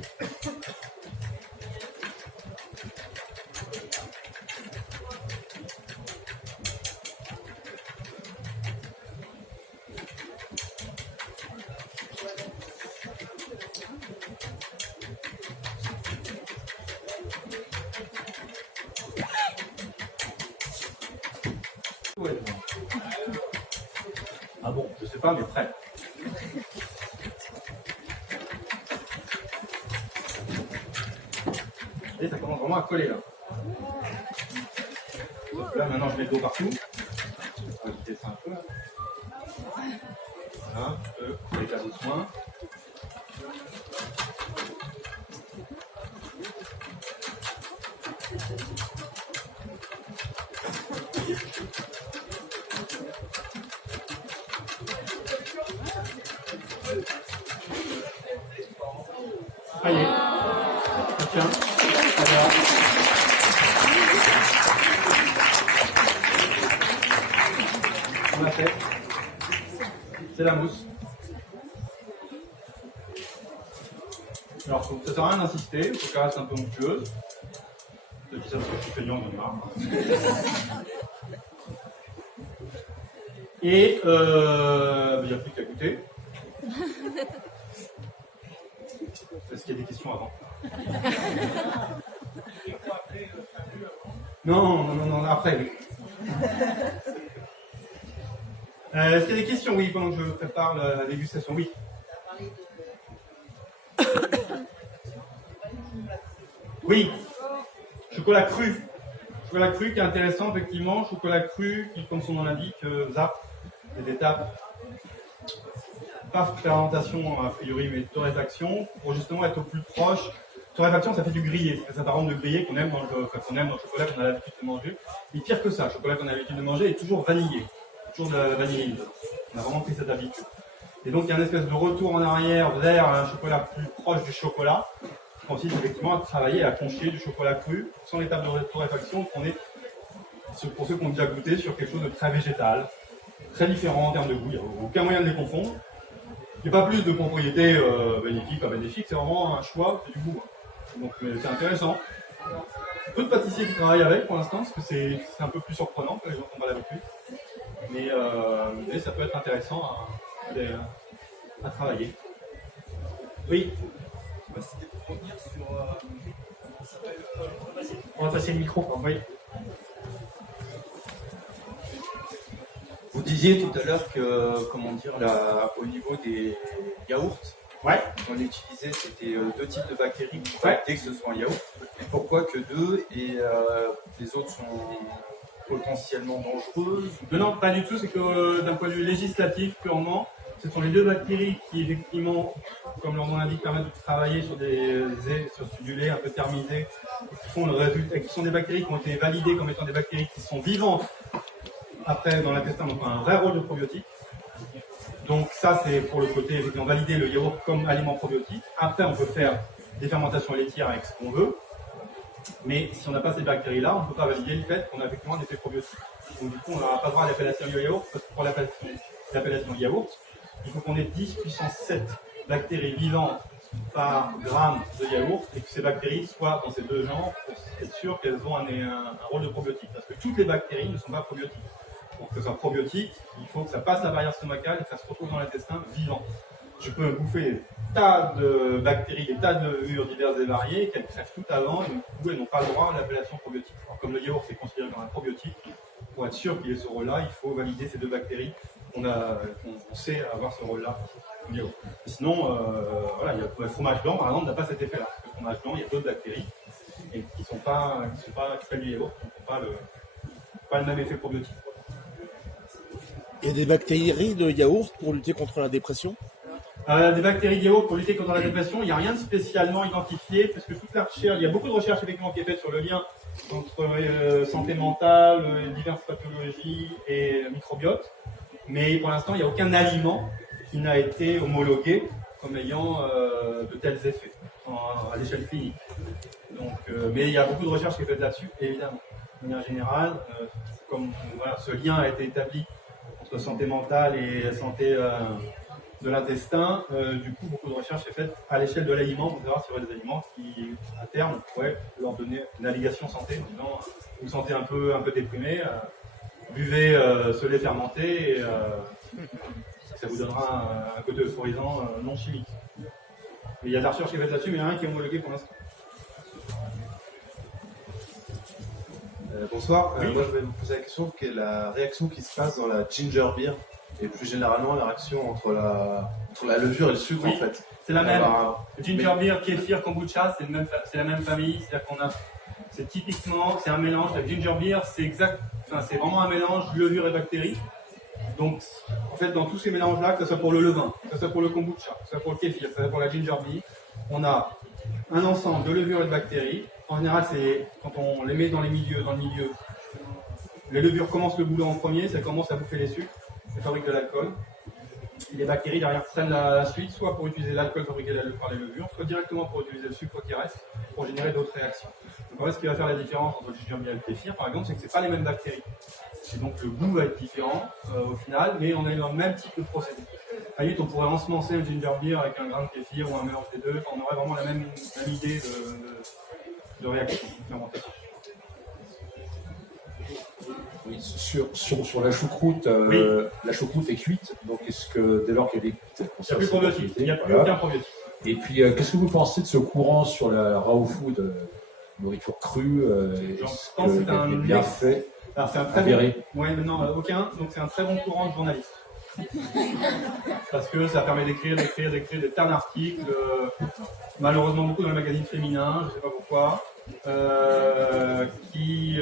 Ah bon, je sais pas, mais prêt. Et ça commence vraiment à coller là. Donc là maintenant je mets de l'eau partout. On va quitter ça un peu. Voilà, avec la doucement. Ça y est. Tiens. Voilà. On l'a fait. C'est la mousse. Alors, ça sert à rien d'insister, il faut qu'elle reste un peu onctueuse. Je dis ça parce que je suis feignant, j'en ai marre. Et il n'y a plus qu'à goûter. Est-ce qu'il y a des questions avant? Non, après, oui. Est-ce qu'il y a des questions? Oui, pendant que je prépare la dégustation, oui. Oui, chocolat cru. Chocolat cru qui est intéressant, effectivement. Chocolat cru qui, comme son nom l'indique, zappe des étapes. Pas fermentation a priori, mais torréfaction, pour justement être au plus proche. Torréfaction, ça fait du grillé, c'est cette arôme de grillé qu'on aime dans le chocolat qu'on a l'habitude de manger. Et pire que ça, le chocolat qu'on a l'habitude de manger est toujours vanillé, toujours de la vanilline. On a vraiment pris cette habitude. Et donc il y a une espèce de retour en arrière vers un chocolat plus proche du chocolat, qui consiste effectivement à travailler à concher du chocolat cru, sans l'étape de torréfaction, qu'on est, pour ceux qui ont déjà goûté, sur quelque chose de très végétal. très différents en termes de goût, il n'y a aucun moyen de les confondre. Il n'y a pas plus de propriétés bénéfiques, pas bénéfiques, c'est vraiment un choix, c'est du goût. Donc c'est intéressant. Peu de pâtissiers qui travaillent avec pour l'instant, parce que c'est un peu plus surprenant que les gens qu'on parle avec lui. Mais ça peut être intéressant à travailler. Oui. C'était pour revenir sur. On va passer le micro. Oui. Vous disiez tout à l'heure que, comment dire, au niveau des yaourts, Ouais. on utilisait, c'était 2 types de bactéries pour éviter que ce soit un yaourt. Pourquoi que 2 et les autres sont potentiellement dangereuses? Non, pas du tout, c'est que d'un point de vue législatif purement, ce sont les 2 bactéries qui effectivement, comme leur nom l'indique, permettent de travailler sur du lait un peu thermisé, qui font le résultat, qui sont des bactéries qui ont été validées comme étant des bactéries qui sont vivantes après dans l'intestin, donc un vrai rôle de probiotique. Donc ça c'est pour le côté effectivement valider le yaourt comme aliment probiotique. Après on peut faire des fermentations laitières avec ce qu'on veut, mais si on n'a pas ces bactéries-là, on ne peut pas valider le fait qu'on a effectivement un effet probiotique. Donc du coup on n'aura pas droit à l'appellation yaourt, parce que pour l'appellation yaourt, il faut qu'on ait 10 puissance 7 bactéries vivantes par gramme de yaourt et que ces bactéries soient dans ces 2 genres pour être sûr qu'elles ont un rôle de probiotique. Parce que toutes les bactéries ne sont pas probiotiques. Pour que ce soit probiotique, il faut que ça passe la barrière stomacale et que ça se retrouve dans l'intestin vivant. Je peux bouffer des tas de bactéries, des tas de levures diverses et variées, qu'elles crèvent toutes avant, et du coup elles n'ont pas le droit à l'appellation probiotique. Alors, comme le yaourt est considéré comme un probiotique, pour être sûr qu'il ait ce rôle-là, il faut valider ces 2 bactéries qu'on sait avoir ce rôle-là. Sinon, voilà, le fromage blanc, par exemple, n'a pas cet effet-là. Le fromage blanc, il y a d'autres bactéries et qui ne sont pas extraits du yaourt, qui n'ont pas le même effet probiotique. Il y a des bactéries de yaourt pour lutter contre la dépression? Des bactéries de yaourt pour lutter contre la dépression, il n'y a rien de spécialement identifié, parce que toute la recherche, il y a beaucoup de recherches effectivement qui est faite sur le lien entre santé mentale, diverses pathologies et microbiote, mais pour l'instant, il n'y a aucun aliment qui n'a été homologué comme ayant de tels effets à l'échelle clinique. Donc, mais il y a beaucoup de recherches qui est faite là-dessus, évidemment. De manière générale, comme voilà, ce lien a été établi entre santé mentale et santé de l'intestin, du coup, beaucoup de recherches est faite à l'échelle de l'aliment pour savoir s'il y aurait des aliments qui, à terme, pourraient leur donner une navigation santé, en disant vous vous sentez un peu déprimé, buvez ce lait fermenté et ça vous donnera un côté euphorisant non chimique. Mais il y a de la recherche qui est faite là-dessus, mais il y en a un qui est homologué pour l'instant. Bonsoir, Oui. moi je vais vous poser la question quelle est la réaction qui se passe dans la ginger beer et plus généralement la réaction entre la levure et le sucre Oui. en fait. C'est la même. Ginger Ginger beer, kéfir, kombucha, c'est la même famille. C'est-à-dire qu'on a, c'est typiquement, c'est un mélange. La ginger beer, c'est vraiment un mélange levure et bactéries. Donc, en fait, dans tous ces mélanges-là, que ce soit pour le levain, que ce soit pour le kombucha, que ce soit pour le kéfir, que ce soit pour la ginger beer, on a un ensemble de levures et de bactéries. En général, c'est quand on les met dans le milieu, les levures commencent le boulot en premier, ça commence à bouffer les sucres, ça fabrique de l'alcool. Et les bactéries derrière prennent la suite, soit pour utiliser l'alcool fabriqué par les levures, soit directement pour utiliser le sucre qui reste, pour générer d'autres réactions. Donc en fait, ce qui va faire la différence entre le ginger beer et le kéfir, par exemple, c'est que ce pas les mêmes bactéries. Et donc le goût va être différent au final, mais on est dans le même type de procédé. À la limite, on pourrait ensemencer le ginger beer avec un grain de kéfir ou un mélange des deux, on aurait vraiment la même idée de réaction, de fermentation. Oui, sur la choucroute, Oui. La choucroute est cuite, donc est-ce que dès lors qu'elle est cuite, elle Il n'y a conserve plus ses probiotique, propriétés? il n'y a plus Voilà. aucun probiotique. Et puis, qu'est-ce que vous pensez de ce courant sur la raw food, nourriture crue? Est-ce pense que qu'il c'est y a un des bienfaits Alors c'est un très avérés? bon... Oui, mais non, aucun. Donc c'est un très bon courant de journaliste. Parce que ça permet d'écrire des tas d'articles, malheureusement beaucoup dans les magazines féminins, je ne sais pas pourquoi, qui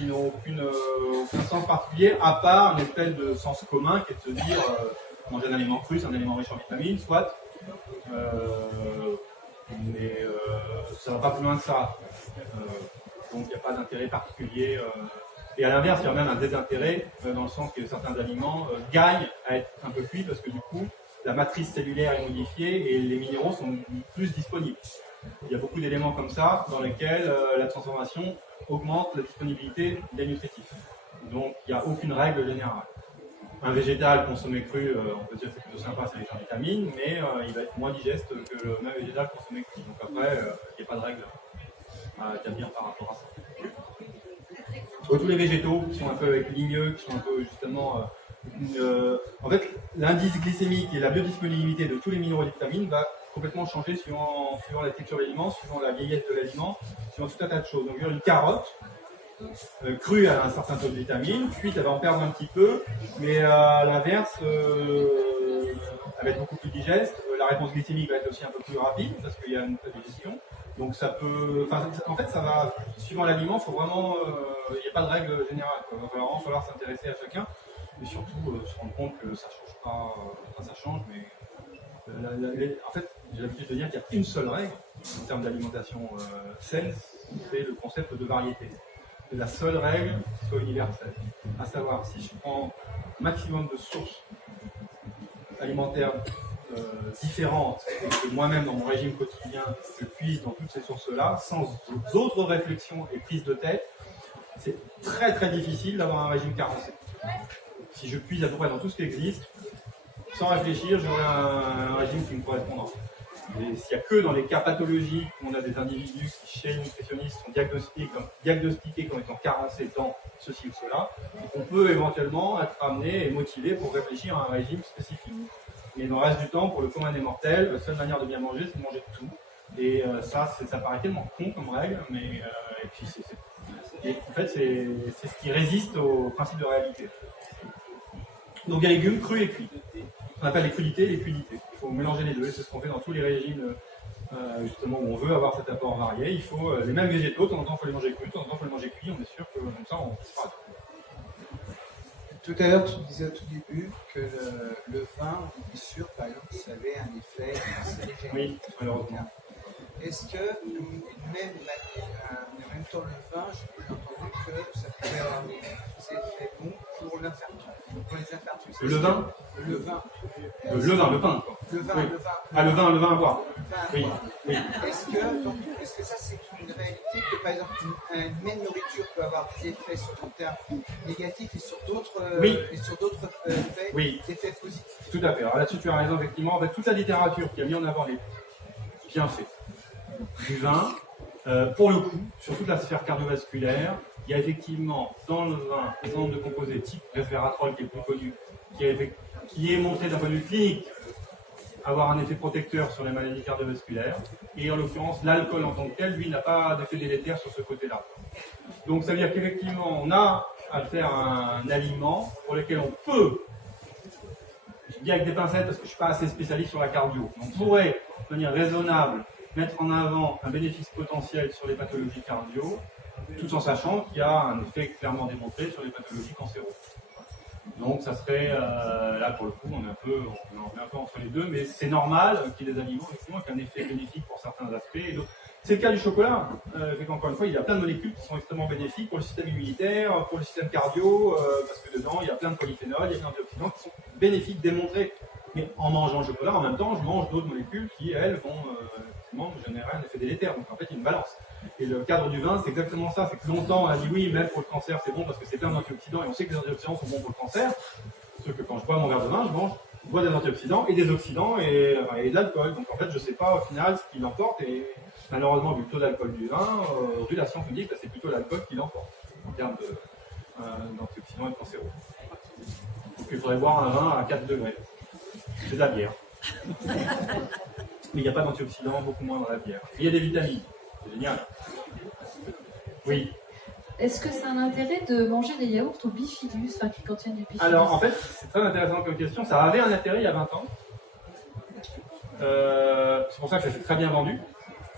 n'ont aucun sens particulier, à part une espèce de sens commun qui est de se dire manger un aliment cru, c'est un aliment riche en vitamines, soit, mais ça ne va pas plus loin que ça. Donc il n'y a pas d'intérêt particulier. Et à l'inverse, il y a même un désintérêt, dans le sens que certains aliments gagnent à être un peu cuits parce que du coup, la matrice cellulaire est modifiée et les minéraux sont plus disponibles. Il y a beaucoup d'éléments comme ça dans lesquels la transformation augmente la disponibilité des nutritifs. Donc il n'y a aucune règle générale. un végétal consommé cru, on peut dire que c'est plutôt sympa, c'est riche en vitamines, mais il va être moins digeste que le même végétal consommé cru. Donc après, il n'y a pas de règle à établir par rapport à ça. Tous les végétaux qui sont un peu ligneux, qui sont un peu justement... en fait, l'indice glycémique et la biodisponibilité de tous les minéraux et les vitamines va complètement changer suivant la texture de l'aliment, suivant la vieillesse de l'aliment, suivant tout un tas de choses. Donc une carotte, crue à un certain taux de vitamines, cuite elle va en perdre un petit peu, mais à l'inverse, elle va être beaucoup plus digeste. La réponse glycémique va être aussi un peu plus rapide parce qu'il y a une digestion. Donc ça peut, en fait, ça va suivant l'aliment. Il faut vraiment, il n'y a pas de règle générale. Il va vraiment falloir s'intéresser à chacun, et surtout se rendre compte que ça change pas. Ça change, mais en fait, j'ai l'habitude de dire qu'il y a une seule règle en termes d'alimentation saine, c'est le concept de variété. C'est la seule règle qui soit universelle. À savoir, si je prends un maximum de sources alimentaires différentes et que moi-même, dans mon régime quotidien, je puise dans toutes ces sources-là, sans autres réflexions et prises de tête, c'est très très difficile d'avoir un régime carencé. Si je puise à peu près dans tout ce qui existe, sans réfléchir, j'aurai un régime qui me correspondra. Et s'il n'y a que dans les cas pathologiques où on a des individus qui, chez le nutritionniste, sont diagnostiqués comme étant carencés dans ceci ou cela, on peut éventuellement être amené et motivé pour réfléchir à un régime spécifique. Mais dans le reste du temps, pour le commun des mortels, la seule manière de bien manger, c'est de manger tout. Et ça paraît tellement con comme règle, mais et puis en fait, c'est ce qui résiste au principe de réalité. Donc il y a légumes crus et cuits. On appelle les crudités et les cuidités. Il faut mélanger les deux, c'est ce qu'on fait dans tous les régimes justement où on veut avoir cet apport varié. Il faut les mêmes végétaux, de temps en temps il faut les manger crus, de temps en temps il faut les manger cuits, on est sûr que comme ça on disparaît. Tout à l'heure, tu disais au tout début que le vin ou les sûrs, par exemple, ça avait un effet cancérigène. Oui, malheureusement. Est-ce que, en même temps, le vin, j'ai entendu que ça pouvait avoir des effets bons pour l'infarctus, pour les infarctus. Le vin ? Le vin. Le pain, quoi. Le vin, oui. le vin. Ah, le vin à boire. Oui, oui. Est-ce que ça, c'est une réalité que, par exemple, une même nourriture peut avoir des effets sur le terme négatif et sur d'autres effets positifs? Tout à fait. Alors là-dessus, tu as raison, effectivement. En fait, toute la littérature qui a mis en avant les bienfaits du vin, pour le coup, sur toute la sphère cardiovasculaire, il y a effectivement dans le vin des enzymes de composés type resveratrol qui est le plus connu, qui est montré d'un point de vue clinique avoir un effet protecteur sur les maladies cardiovasculaires, et en l'occurrence l'alcool en tant que tel, lui, n'a pas d'effet délétère sur ce côté-là. Donc ça veut dire qu'effectivement on a à faire un aliment pour lequel on peut, je dis avec des pincettes parce que je ne suis pas assez spécialiste sur la cardio, on pourrait de manière raisonnable mettre en avant un bénéfice potentiel sur les pathologies cardio, tout en sachant qu'il y a un effet clairement démontré sur les pathologies cancéreuses. Donc ça serait, là pour le coup, on est un peu entre les deux, mais c'est normal qu'il y ait des aliments avec un effet bénéfique pour certains aspects et d'autres. C'est le cas du chocolat, fait qu'encore une fois, il y a plein de molécules qui sont extrêmement bénéfiques pour le système immunitaire, pour le système cardio, parce que dedans, il y a plein de polyphénols, il y a plein d'antioxydants qui sont bénéfiques, démontrés. Mais en mangeant le chocolat, en même temps, je mange d'autres molécules qui, elles, vont générer un effet délétère. Donc en fait, il y a une balance. Et le cadre du vin, c'est exactement ça. C'est que longtemps, on a dit oui, même pour le cancer, c'est bon parce que c'est plein d'antioxydants et on sait que les antioxydants sont bons pour le cancer. Sauf que quand je bois mon verre de vin, je bois des antioxydants et des oxydants et de l'alcool. Donc en fait, je ne sais pas au final ce qui l'emporte. Et malheureusement, vu le taux d'alcool du vin, aujourd'hui, la science nous dit que c'est plutôt l'alcool qui l'emporte en termes d'antioxydants et de cancéraux. Donc il faudrait boire un vin à 4 degrés. C'est de la bière. Mais il n'y a pas d'antioxydants, beaucoup moins dans la bière. Et il y a des vitamines. C'est génial. Oui. Est-ce que ça a un intérêt de manger des yaourts au bifidus, qui contiennent du bifidus? Alors, en fait, c'est très intéressant comme question. Ça avait un intérêt il y a 20 ans. C'est pour ça que ça s'est très bien vendu.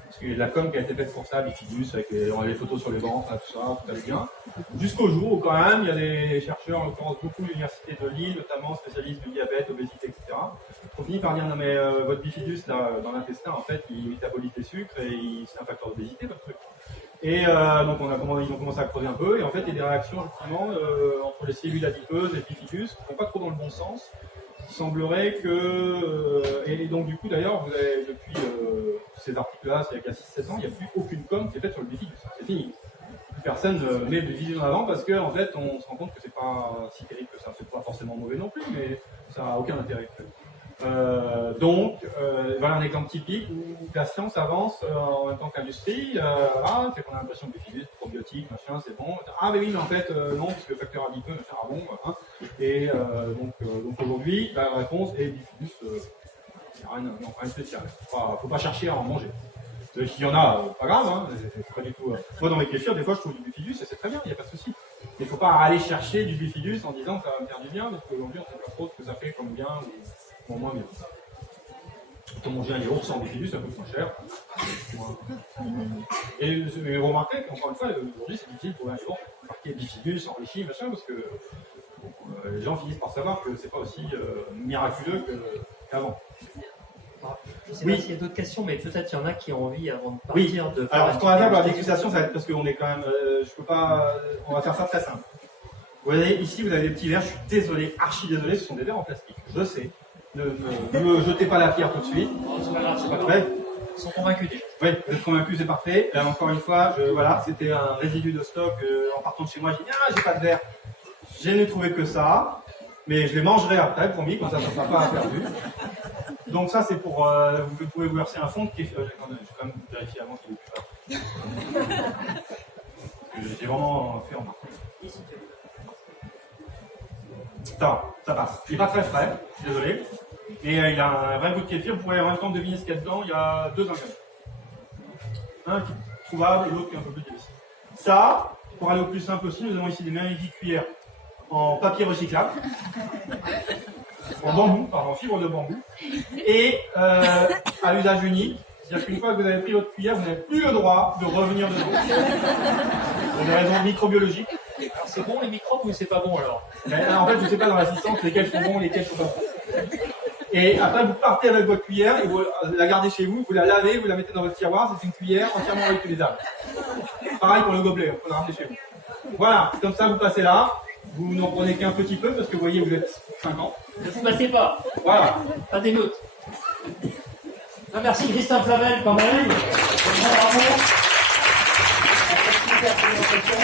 Parce qu'il y a de la com qui a été faite pour ça, bifidus, avec les photos sur les bancs, tout ça, tout allait bien. Jusqu'au jour où, quand même, il y a des chercheurs, en l'occurrence beaucoup l'université de Lille, notamment spécialistes du diabète, obésité, etc., on finit par dire non mais votre bifidus là, dans l'intestin, en fait, il métabolise les sucres et c'est un facteur d'obésité, votre truc. Et donc ils ont commencé à creuser un peu, et en fait il y a des réactions justement entre les cellules adipeuses et le bifidus qui ne vont pas trop dans le bon sens. Il semblerait que, et donc du coup d'ailleurs, vous avez depuis ces articles-là, c'est il y a 6-7 ans, il n'y a plus aucune com qui est faite sur le bifidus, c'est fini. personne ne met du bifidus en avant parce qu'en fait, on se rend compte que c'est pas si terrible que ça. C'est pas forcément mauvais non plus, mais ça n'a aucun intérêt. Voilà un exemple typique où la science avance en même temps que l'industrie. Voilà, c'est qu'on a l'impression que bifidus, probiotiques, machin, c'est bon. Ah, mais oui, mais en fait, non, parce que facteur adipeux, machin, ah bon. Hein. Et donc aujourd'hui, la réponse est bifidus, rien de spécial. Faut pas chercher à en manger. S'il y en a, pas grave, hein, c'est pas du tout. Moi, dans mes kéfirs, des fois, je trouve du bifidus et c'est très bien, il n'y a pas de souci. Mais il ne faut pas aller chercher du bifidus en disant que ça va me faire du bien, parce qu'aujourd'hui, on ne sait pas trop ce que ça fait comme bien ou moins bien. Quand on mange un yaourt sans bifidus, ça coûte moins cher. Mais vous remarquez qu'encore une fois, aujourd'hui, c'est difficile pour un yaourt marqué bifidus, enrichi, machin, parce que les gens finissent par savoir que c'est pas aussi miraculeux qu'avant. Je sais pas s'il y a d'autres questions, mais peut-être il y en a qui ont envie avant de partir de faire. Alors, ce qu'on va faire pour la dégustation, ça va être parce qu'on est quand même. Je peux pas. On va faire ça très simple. Vous voyez, ici, vous avez des petits verres. Je suis désolé, archi désolé, ce sont des verres en plastique. Je sais. Ne me jetez pas la pierre tout de suite. C'est pas grave, c'est pas grave. grave. Ils sont convaincus déjà. Oui, vous êtes convaincus, c'est parfait. Là, encore une fois, voilà, c'était un résidu de stock. En partant de chez moi, j'ai dit j'ai pas de verre. Je n'ai trouvé que ça. Mais je les mangerai après, promis, comme ça ne sera pas perdu. Donc ça c'est pour, vous pouvez vous verser un fond de kéfir. Je vais quand même vérifier avant qu'il ne plus pas. J'ai vraiment fait en marque. Ça passe. Il n'est pas très frais, je suis désolé. Mais il a un vrai goût de kéfir. Vous pourrez en même temps deviner ce qu'il y a dedans. Il y a deux ingrédients. Un qui est trouvable et l'autre qui est un peu plus difficile. Ça, pour aller au plus simple aussi, nous avons ici des magnifiques cuillères en papier recyclable. En bambou, en fibre de bambou, et à usage unique. C'est-à-dire qu'une fois que vous avez pris votre cuillère, vous n'avez plus le droit de revenir dedans. Pour des raisons microbiologiques. Alors c'est bon les microbes ou c'est pas bon alors? En fait, je ne sais pas dans l'assistance lesquels sont bons, lesquels sont pas bons. Et après, vous partez avec votre cuillère et vous la gardez chez vous, vous la lavez, vous la mettez dans votre tiroir, c'est une cuillère entièrement réutilisable. Pareil pour le gobelet, vous la ramenez chez vous. Voilà, comme ça vous passez là. Vous n'en prenez qu'un petit peu parce que vous voyez, vous êtes 50. Ne vous passez pas. Voilà. Pas des notes. Ah, merci Christophe Lavelle quand même. Bravo. Super présentation.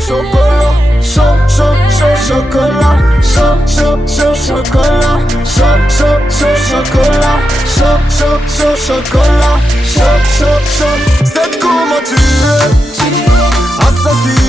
Chocolat, chocolat, chocolat, chocolat, chocolat, c'est comment tu es, assassin.